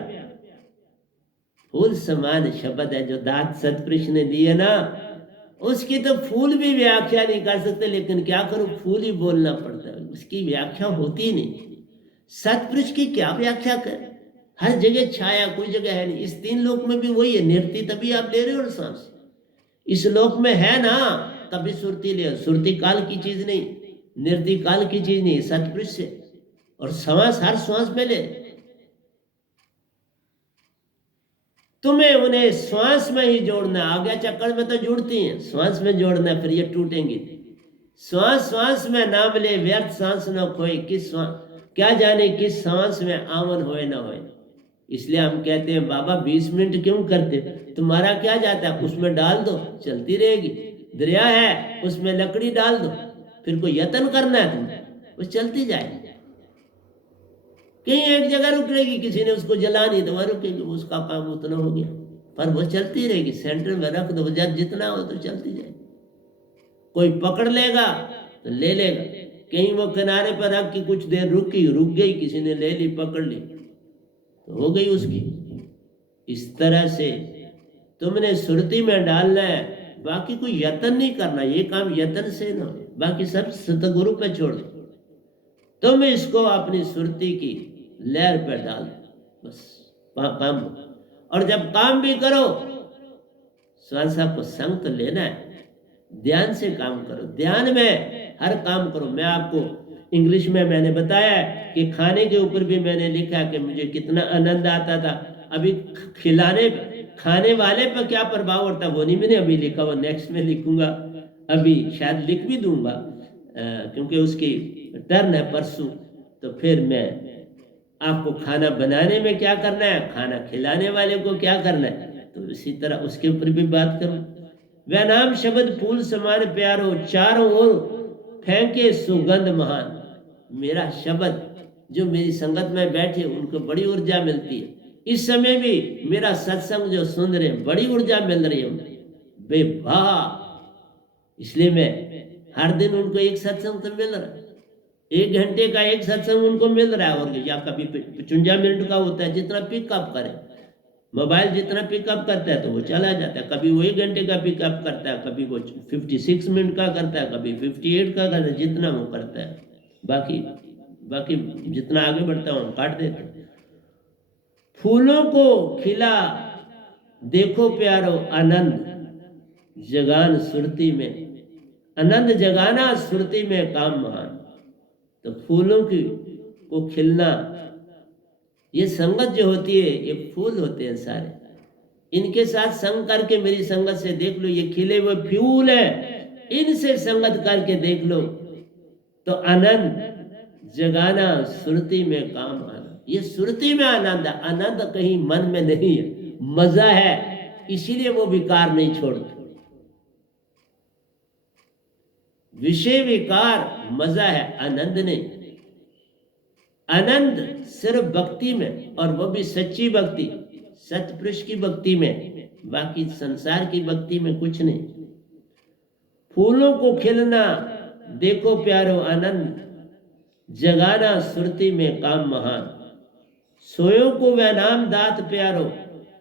फूल समान शब्द है जो दात सतपुरुष ने दिए ना, उसकी तो फूल भी व्याख्या नहीं कर सकते, लेकिन क्या करूं, फूल ही बोलना पड़ता है, उसकी व्याख्या होती नहीं। सतपुरुष की क्या व्याख्या कर, हर जगह छाया, कोई जगह है नहीं। इस 3 लोक में भी वही है, नृत्य तभी आप ले रहे हो सांस, इस लोक में है ना, तभी सुरती ले। सुरती काल की चीज नहीं, नृत्य काल की चीज नहीं, सतपुरुष से। और श्वास हर श्वास में ले, तुम्हें उन्हें श्वास में ही जोड़ना। आगे चक्कर में तो जुड़ती हैं, श्वास में जोड़ना, फिर ये टूटेंगी। श्वास श्वास में नाम ले, व्यर्थ सांस न खोए, किस क्या जाने किस सांस में आवन होए न होए। इसलिए हम कहते हैं बाबा 20 मिनट क्यों करते, तुम्हारा क्या जाता है, उसमें डाल दो, चलती रहेगी। दरिया है, उसमें लकड़ी डाल दो, फिर कोई यत्न करना है तुम्हें, वो चलती जाएगी। कहीं एक जगह रुक रहेगी, किसी ने उसको जला नहीं तो वह रुकेगी, उसका काम उतना हो गया, पर वो चलती रहेगी। सेंटर में रख दो, जितना हो तो चलती जाएगी। कोई पकड़ लेगा तो ले लेगा, कहीं वो किनारे पर रख के कुछ देर रुक गई, किसी ने ले ली, पकड़ ली तो हो गई उसकी। इस तरह से तुमने सुरती में डालना है, बाकी कोई यत्न नहीं करना, ये काम यत्न से ना, बाकी सब सतगुरु पे छोड़ दो। तुम इसको अपनी सुरती की लहर पर डाल, बस काम। और जब काम भी करो, श्वासा को संग तो लेना है, ध्यान से काम करो, ध्यान में हर काम करो। मैं आपको इंग्लिश में मैंने बताया कि खाने के ऊपर भी मैंने लिखा कि मुझे कितना आनंद आता था। अभी खाने वाले पर क्या प्रभाव पड़ता वो नहीं मैंने अभी लिखा, वो नेक्स्ट में लिखूंगा, अभी शायद लिख भी दूंगा, क्योंकि उसकी टर्न है परसों। तो फिर मैं आपको खाना बनाने में क्या करना है, खाना खिलाने वाले को क्या करना है, तो इसी तरह उसके ऊपर भी बात करूं। वह नाम शब्द फूल समान प्यारो, चारों ओर फेंके सुगंध महान। मेरा शब्द जो मेरी संगत में बैठे उनको बड़ी ऊर्जा मिलती है। इस समय भी मेरा सत्संग जो सुन रहे हैं बड़ी ऊर्जा मिल रही है बेवाह। इसलिए मैं हर दिन उनको एक सत्संग तो मिल रहा है, 1 घंटे का एक सत्संग उनको मिल रहा है, और या कभी 55 मिनट का होता है, जितना पिकअप करे मोबाइल, जितना पिकअप करता है तो वो चला जाता है। कभी वो 1 घंटे का पिकअप करता है, कभी वो 56 मिनट का करता है, कभी 58 का करता है, जितना वो करता है। बाकी जितना आगे बढ़ता है हम काट देते हैं। फूलों को खिला देखो प्यारो, आनंद जगान सुरती में, आनंद जगाना सुरती में काम महान। तो फूलों की को खिलना, ये संगत जो होती है ये फूल होते हैं सारे, इनके साथ संग करके मेरी संगत से देख लो, ये खिले हुए फूल है, इनसे संगत करके देख लो तो आनंद जगाना, सुरती में काम आना। ये सुरती में आनंद है, आनंद कहीं मन में नहीं है, मजा है, इसीलिए वो विकार नहीं छोड़ते। विषय विकार मजा है, आनंद नहीं। आनंद सिर्फ भक्ति में, और वो भी सच्ची भक्ति, सतपुरुष की भक्ति में, बाकी संसार की भक्ति में कुछ नहीं। फूलों को खिलना देखो प्यारो आनंद, जगाना सुरती में काम महान। सोयो को वह नाम दात प्यारो,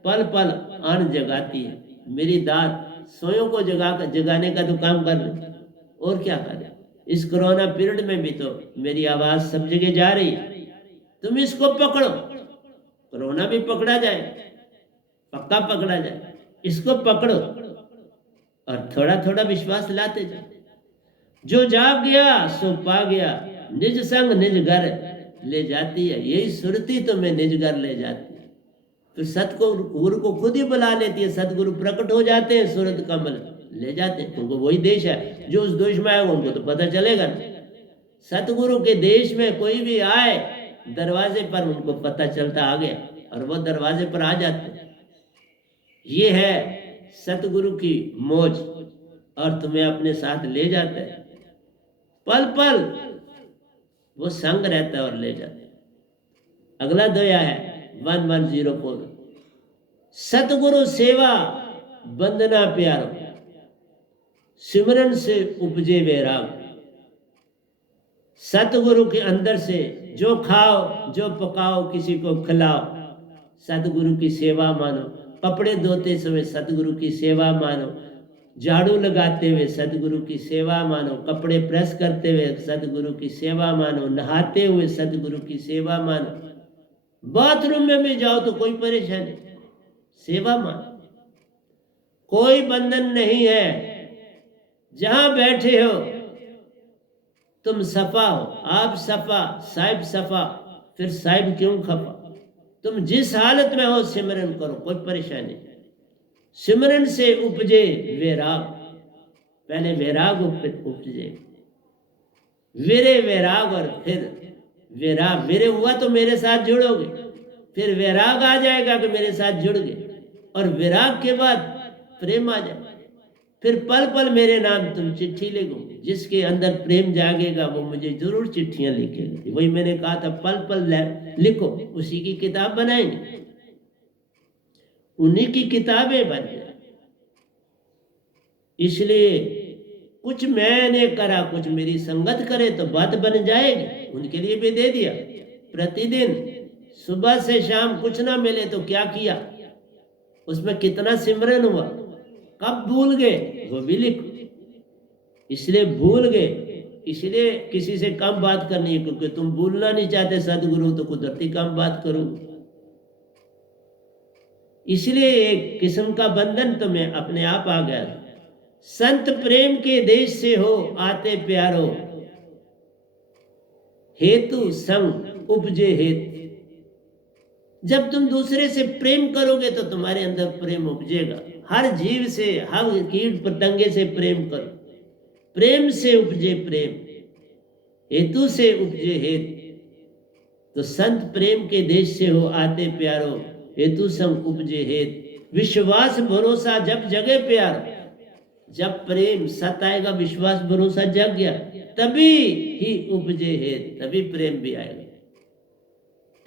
पल पल आन जगाती है। मेरी दात सोयो को जगाने का तो काम कर रहे, और क्या कर रहे। इस कोरोना पीरियड में भी तो मेरी आवाज सब जगह जा रही है। तुम इसको पकड़ो, कोरोना भी पकड़ा जाए, पक्का पकड़ा जाए, इसको पकड़ो और थोड़ा थोड़ा विश्वास लाते जाओ। जो जाग गया सो पा गया, निज संग निज घर ले जाती है। यही सुरती तुम्हें निज घर ले जाती है। तो सतगुरु को खुद ही बुला लेती है, सतगुरु प्रकट हो जाते हैं, सूरत कमल ले जाते हैं। उनको वही देश है, जो उस देश में आएगा उनको तो पता चलेगा ना। सतगुरु के देश में कोई भी आए, दरवाजे पर उनको पता चलता आ गया, और वो दरवाजे पर आ जाते। ये है सतगुरु की मौज, और तुम्हें अपने साथ ले जाता है। पल पल वो संग रहता है और ले जाता है। अगला दोया है 1104, सतगुरु सेवा बंदना प्यारो, सिमरन से उपजे वैराग। सतगुरु के अंदर से जो खाओ जो पकाओ किसी को खिलाओ, सतगुरु की सेवा मानो। कपड़े धोते समय सतगुरु की सेवा मानो, झाड़ू लगाते हुए सतगुरु की सेवा मानो, कपड़े प्रेस करते हुए सतगुरु की सेवा मानो, नहाते हुए सतगुरु की सेवा मानो, बाथरूम में भी जाओ तो कोई परेशानी, सेवा मानो। कोई बंधन नहीं है, जहां बैठे हो तुम सफा हो, आप सफा, साहिब सफा, फिर साहिब क्यों खफा। तुम जिस हालत में हो सिमरन करो, कोई परेशानी नहीं। सिमरन से उपजे वैराग, पहले वैराग उपजे, वीरे वैराग, और फिर वैराग। वीरे हुआ तो मेरे साथ जुड़ोगे, फिर वैराग आ जाएगा कि मेरे साथ जुड़ गए, और वैराग के बाद प्रेम आ जाएगा। फिर पल पल मेरे नाम तुम चिट्ठी लिखो, जिसके अंदर प्रेम जागेगा वो मुझे जरूर चिट्ठियां लिखेगा। वही मैंने कहा था, पल पल लिखो, उसी की किताब बनाएंगे, उन्हीं की किताबें बन जाए। इसलिए कुछ मैंने करा, कुछ मेरी संगत करे तो बात बन जाएगी। उनके लिए भी दे दिया। प्रतिदिन सुबह से शाम कुछ ना मिले तो क्या किया, उसमें कितना सिमरन हुआ, कब भूल गए वो भी लिखो। इसलिए भूल गए, इसलिए किसी से कम बात करनी है, क्योंकि तुम भूलना नहीं चाहते सदगुरु, तो कुदरती कम बात करो। इसलिए एक किस्म का बंधन तुम्हें अपने आप आ गया। संत प्रेम के देश से हो आते प्यारो, हेतु संग उपजे हेतु। जब तुम दूसरे से प्रेम करोगे तो तुम्हारे अंदर प्रेम उपजेगा। हर जीव से, हर कीट पतंगे से प्रेम करो, प्रेम से उपजे प्रेम, हेतु से उपजे हेतु। तो संत प्रेम के देश से हो आते प्यारो, हेतु संग उपजे हेतु। विश्वास भरोसा जब जगे प्यारो, जब प्रेम सत आएगा, विश्वास भरोसा जग गया, तभी ही उपजे हेतु, तभी प्रेम भी आएगा।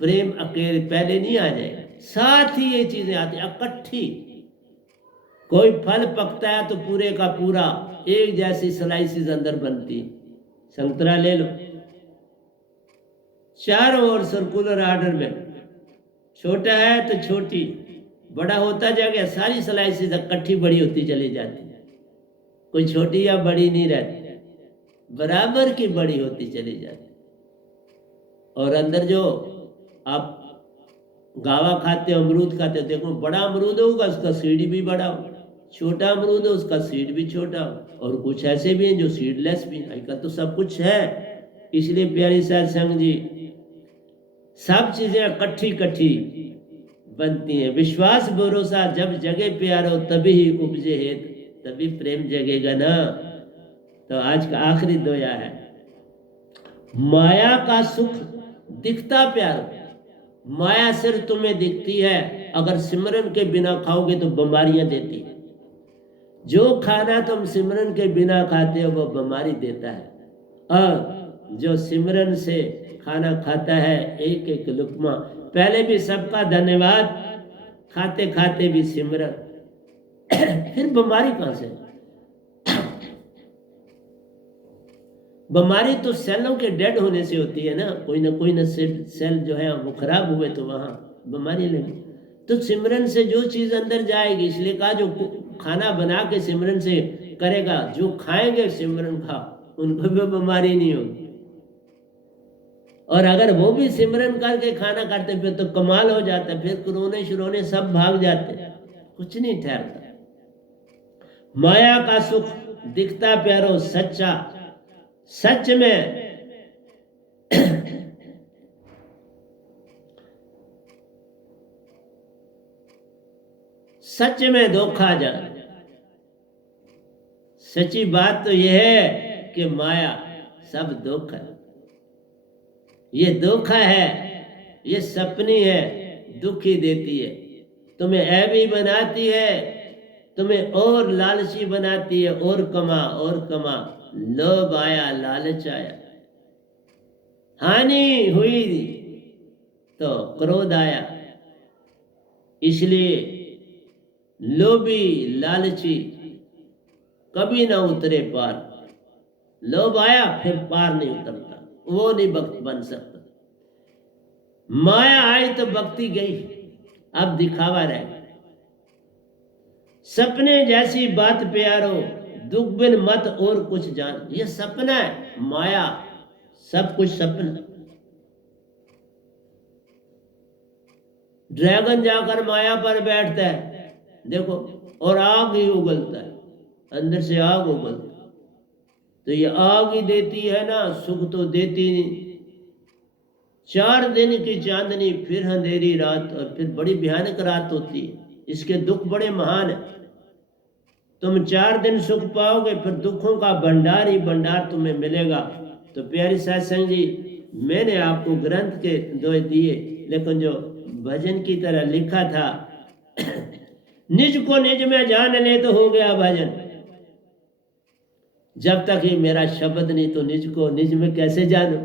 प्रेम अकेले पहले नहीं आ जाएगा, साथ ही ये चीजें आती इकट्ठी। कोई फल पकता है तो पूरे का पूरा एक जैसी स्लाइसेस अंदर बनती। संतरा ले लो, चारों ओर सर्कुलर आर्डर में, छोटा है तो छोटी, बड़ा होता जाएगा, सारी स्लाइसेस इकट्ठी बड़ी होती चली जाती। कोई छोटी या बड़ी नहीं रहती, बराबर की बड़ी होती चली जाती। और अंदर जो आप गावा खाते हो, अमरूद खाते हो, देखो बड़ा अमरूद होगा उसका सीड भी बड़ा हो, छोटा अमरूद है उसका सीड भी छोटा हो। और कुछ ऐसे भी हैं जो सीडलेस भी, आजकल तो सब कुछ है। इसलिए प्यारी साध संग जी, सब चीजें इकट्ठी इकट्ठी बनती हैं। विश्वास भरोसा जब जगे प्यारो, तभी ही उपजे हेत, तभी प्रेम जगेगा ना। तो आज का आखिरी दोया है, माया का सुख दिखता प्यारो, माया सिर्फ तुम्हें दिखती है, अगर सिमरन के बिना खाओगे तो बीमारियां देती है। जो खाना तुम सिमरन के बिना खाते हो वो बीमारी देता है, और जो सिमरन से खाना खाता है एक एक लुकमा, पहले भी सबका धन्यवाद, खाते खाते भी सिमरन, फिर बीमारी कहां से? बीमारी तो सेलों के डेड होने से होती है ना, कोई ना सेल जो है वो खराब हुए तो वहां बीमारी लगी। तो सिमरन से जो चीज अंदर जाएगी, इसलिए कहा जो खाना बना के सिमरन से करेगा, जो खाएंगे सिमरन खा, उनको भी बीमारी नहीं होगी। और अगर वो भी सिमरन करके खाना खाते फिर तो कमाल हो जाता, फिर कोरोने शुरोने सब भाग जाते, कुछ नहीं ठहरता। माया का सुख दिखता प्यारो सच्चा, सच में सच में धोखा जा। सच्ची बात तो यह है कि माया सब धोखा, ये धोखा है, ये सपनी है, दुखी देती है, तुम्हें ऐबी बनाती है, तुम्हें और लालची बनाती है, और कमा, लोभ आया लालच आया, हानि हुई तो क्रोध आया, इसलिए लोभी लालची कभी ना उतरे पार। लोभ आया फिर पार नहीं उतरता, वो नहीं भक्त बन सकता। माया आई तो भक्ति गई, अब दिखावा रह गया। सपने जैसी बात प्यारो, दुख बिन मत और कुछ जान। ये सपना है, माया सब कुछ सपना। ड्रैगन जाकर माया पर बैठता है, देखो, और आग ही उगलता है, अंदर से आग उगलता है। तो ये आग ही देती है ना, सुख तो देती नहीं। 4 दिन की चांदनी, फिर अंधेरी रात, और फिर बड़ी भयानक रात होती है। इसके दुख बड़े महान है। तुम 4 दिन सुख पाओगे, फिर दुखों का भंडार ही भंडार तुम्हें मिलेगा। तो प्यारी सत्संग जी, मैंने आपको ग्रंथ के 2 दिए, लेकिन जो भजन की तरह लिखा था, निज को निज में जान ले तो हो गया भजन। जब तक ये मेरा शब्द नहीं तो निज को निज में कैसे जानूं?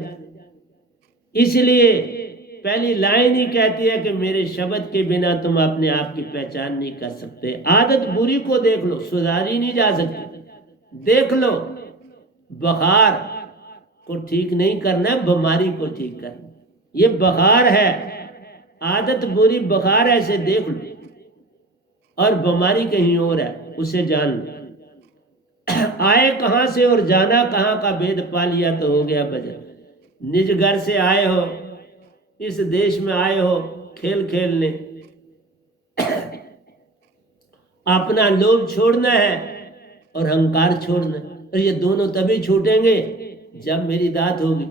इसलिए पहली लाइन ही कहती है कि मेरे शब्द के बिना तुम अपने आप की पहचान नहीं कर सकते। आदत बुरी को देख लो, सुधारी नहीं जा सकती। देख लो, बुखार को ठीक नहीं करना है, बीमारी को ठीक करना। ये बुखार है, आदत बुरी बुखार है, इसे देख लो, और बीमारी कहीं और है, उसे जान लो। आए कहां से और जाना कहां का भेद पा लिया तो हो गया भजन। निज घर से आए हो, इस देश में आए हो खेल खेलने, अपना लोभ छोड़ना है और अहंकार छोड़ना है। और ये दोनों तभी छूटेंगे जब मेरी दात होगी,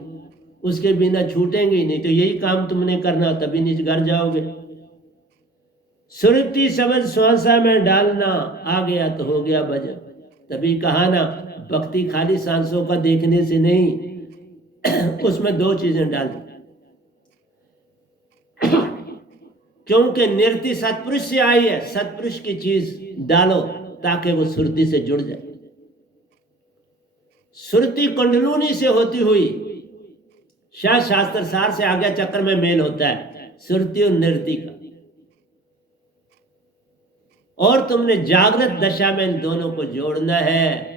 उसके बिना छूटेंगे ही नहीं। तो यही काम तुमने करना, तभी निज घर जाओगे। सुरती समझ श्वासा में डालना, आ गया तो हो गया भजन। तभी कहा ना, भक्ति खाली सांसों का देखने से नहीं, उसमें 2 चीजें डाल, क्योंकि नृत्य सतपुरुष से आई है। सतपुरुष की चीज डालो ताकि वो सुरती से जुड़ जाए। सुरती कुंडलूनी से होती हुई, शायद शास्त्र सार से आगे चक्र में मेल होता है सुरती और नृत्य का। और तुमने जागृत दशा में इन दोनों को जोड़ना है,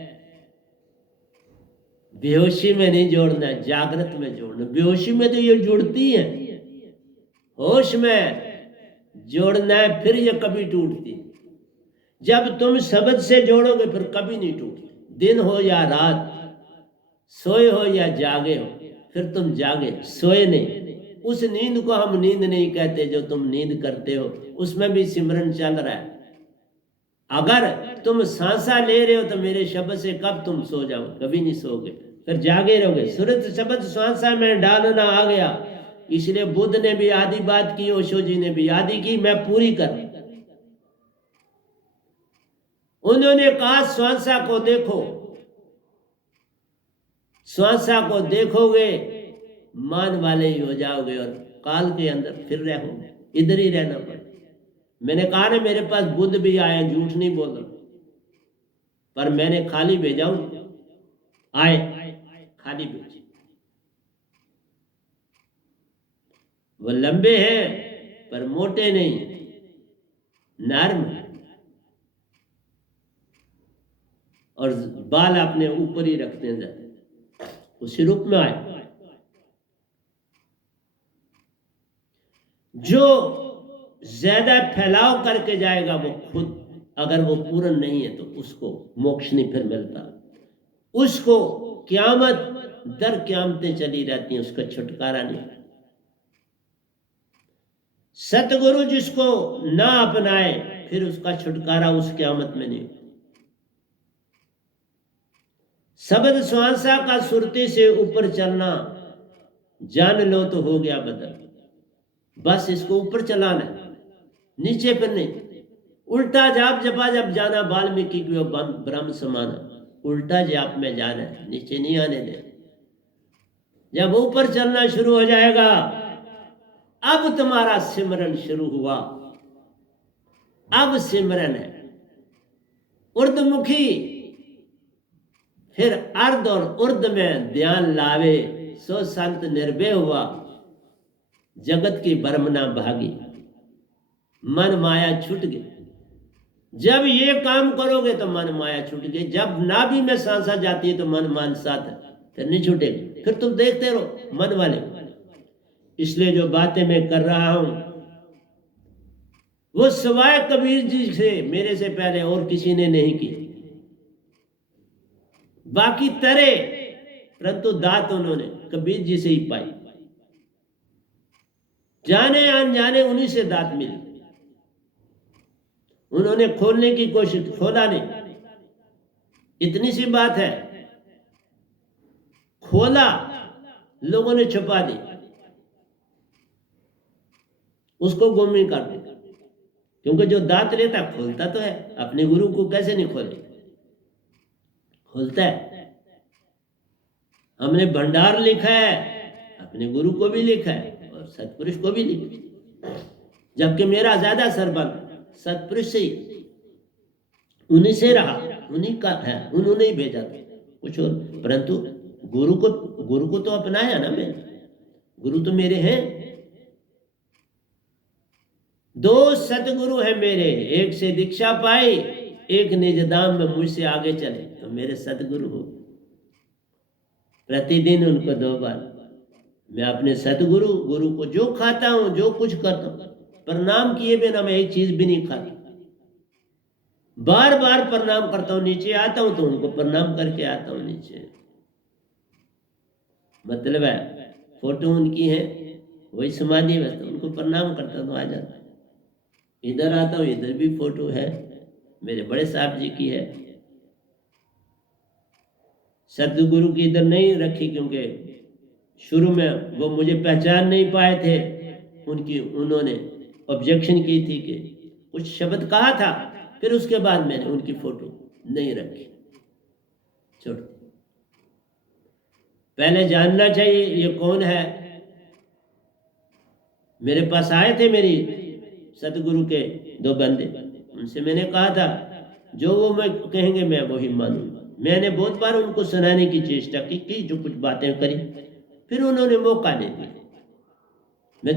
बेहोशी में नहीं जोड़ना है, जागृत में जोड़ना। बेहोशी में तो ये जुड़ती है, होश में जोड़ना है, फिर ये कभी टूटती। जब तुम शब्द से जोड़ोगे फिर कभी नहीं टूटती। दिन हो या रात, सोए हो या जागे हो, फिर तुम जागे, सोए नहीं। उस नींद को हम नींद नहीं कहते जो तुम नींद करते हो, उसमें भी सिमरन चल रहा है। अगर तुम सांसा ले रहे हो तो मेरे शब्द से कब तुम सो जाओ? कभी नहीं सोगे, फिर जागे रहोगे। सुरत शब्द सांसा में डालना आ गया। इसलिए बुद्ध ने भी आधी बात की, ओशो जी ने भी आधी की, मैं पूरी कर। उन्होंने कहा श्वासा को देखो, श्वासा को देखोगे मान वाले ही हो जाओगे और काल के अंदर फिर रहोगे, इधर ही रहना पड़ेगा। मैंने कहा ना मेरे पास बुद्ध भी आए, झूठ नहीं बोल रहा, पर मैंने खाली भेजा हूं, आए खाली भेजे। वो लंबे हैं पर मोटे नहीं, नर्म और बाल अपने ऊपर ही रखते हैं ज्यादा, उसी रूप में आए। जो ज्यादा फैलाव करके जाएगा वो खुद, अगर वो पूर्ण नहीं है तो उसको मोक्ष नहीं फिर मिलता, उसको क्यामत दर क्यामतें चली रहती हैं, उसका छुटकारा नहीं। सतगुरु जिसको ना अपनाए फिर उसका छुटकारा उस क्यामत में नहीं। शब्द श्वासा का सुरती से ऊपर चलना जान लो तो हो गया बदल, बस इसको ऊपर चलाना है, नीचे पर नहीं। उल्टा जाप जपा जब जाना, वाल्मीकि की ब्रह्म समाना, उल्टा जाप में जाना है, नीचे नहीं आने दे। जब ऊपर चलना शुरू हो जाएगा, अब तुम्हारा सिमरन शुरू हुआ, अब सिमरन है उर्दमुखी, फिर अर्ध और उर्द में ध्यान लावे, सो संत निर्भय हुआ, जगत की बरमना भागी, मन माया छूट गई। जब ये काम करोगे तो मन माया छूट गई, जब नाभि में सांसा जाती है तो मन मान साथ है, फिर नहीं छूटेगी, फिर तुम देखते रहो मन वाले। इसलिए जो बातें मैं कर रहा हूं वो सिवाय कबीर जी से मेरे से पहले और किसी ने नहीं की। बाकी तरे परंतु दात उन्होंने कबीर जी से ही पाई, जाने अनजाने उन्हीं से दात मिली। उन्होंने खोलने की कोशिश, खोला नहीं, इतनी सी बात है, खोला लोगों ने छुपा दी, उसको गुम कर दिया। क्योंकि जो दात लेता खोलता तो है, अपने गुरु को कैसे नहीं खोले, खोलता है। हमने भंडार लिखा है, अपने गुरु को भी लिखा है और सतपुरुष को भी लिखा, जबकि मेरा ज्यादा सरबंध सतपुरुष से ही, उन्हीं से रहा, उन्हीं का है, उन्होंने ही भेजा था कुछ और। परंतु गुरु को तो अपनाया ना मैंने, गुरु तो मेरे हैं। दो सतगुरु हैं मेरे, एक से दीक्षा पाई, एक निज धाम में मुझसे आगे चले, तो मेरे सतगुरु हो। प्रतिदिन उनको 2 बार मैं अपने सतगुरु गुरु को जो खाता हूं, जो कुछ करता हूं, प्रणाम किए बिना मैं एक चीज भी नहीं खाता, बार बार प्रणाम करता हूं। नीचे आता हूं तो उनको प्रणाम करके आता हूं नीचे। मतलब है फोटो उनकी है, वही समाधि में, उनको प्रणाम करता हूं, आ जाता। इधर आता हूं, इधर भी फोटो है, मेरे बड़े साहब जी की है। सतगुरु की इधर नहीं रखी क्योंकि शुरू में वो मुझे पहचान नहीं पाए थे, उन्होंने ऑब्जेक्शन की थी कि कुछ शब्द कहा था, फिर उसके बाद मैंने उनकी फोटो नहीं रखी, छोड़। पहले जानना चाहिए ये कौन है। मेरे पास आए थे मेरी सतगुरु के 2 बंदे, उनसे मैंने कहा था जो वो मैं कहेंगे मैं वही मानूंगा। मैंने बहुत बार उनको सुनाने की चेष्टा की जो कुछ बातें करी, फिर उन्होंने मौका नहीं दिया। मैं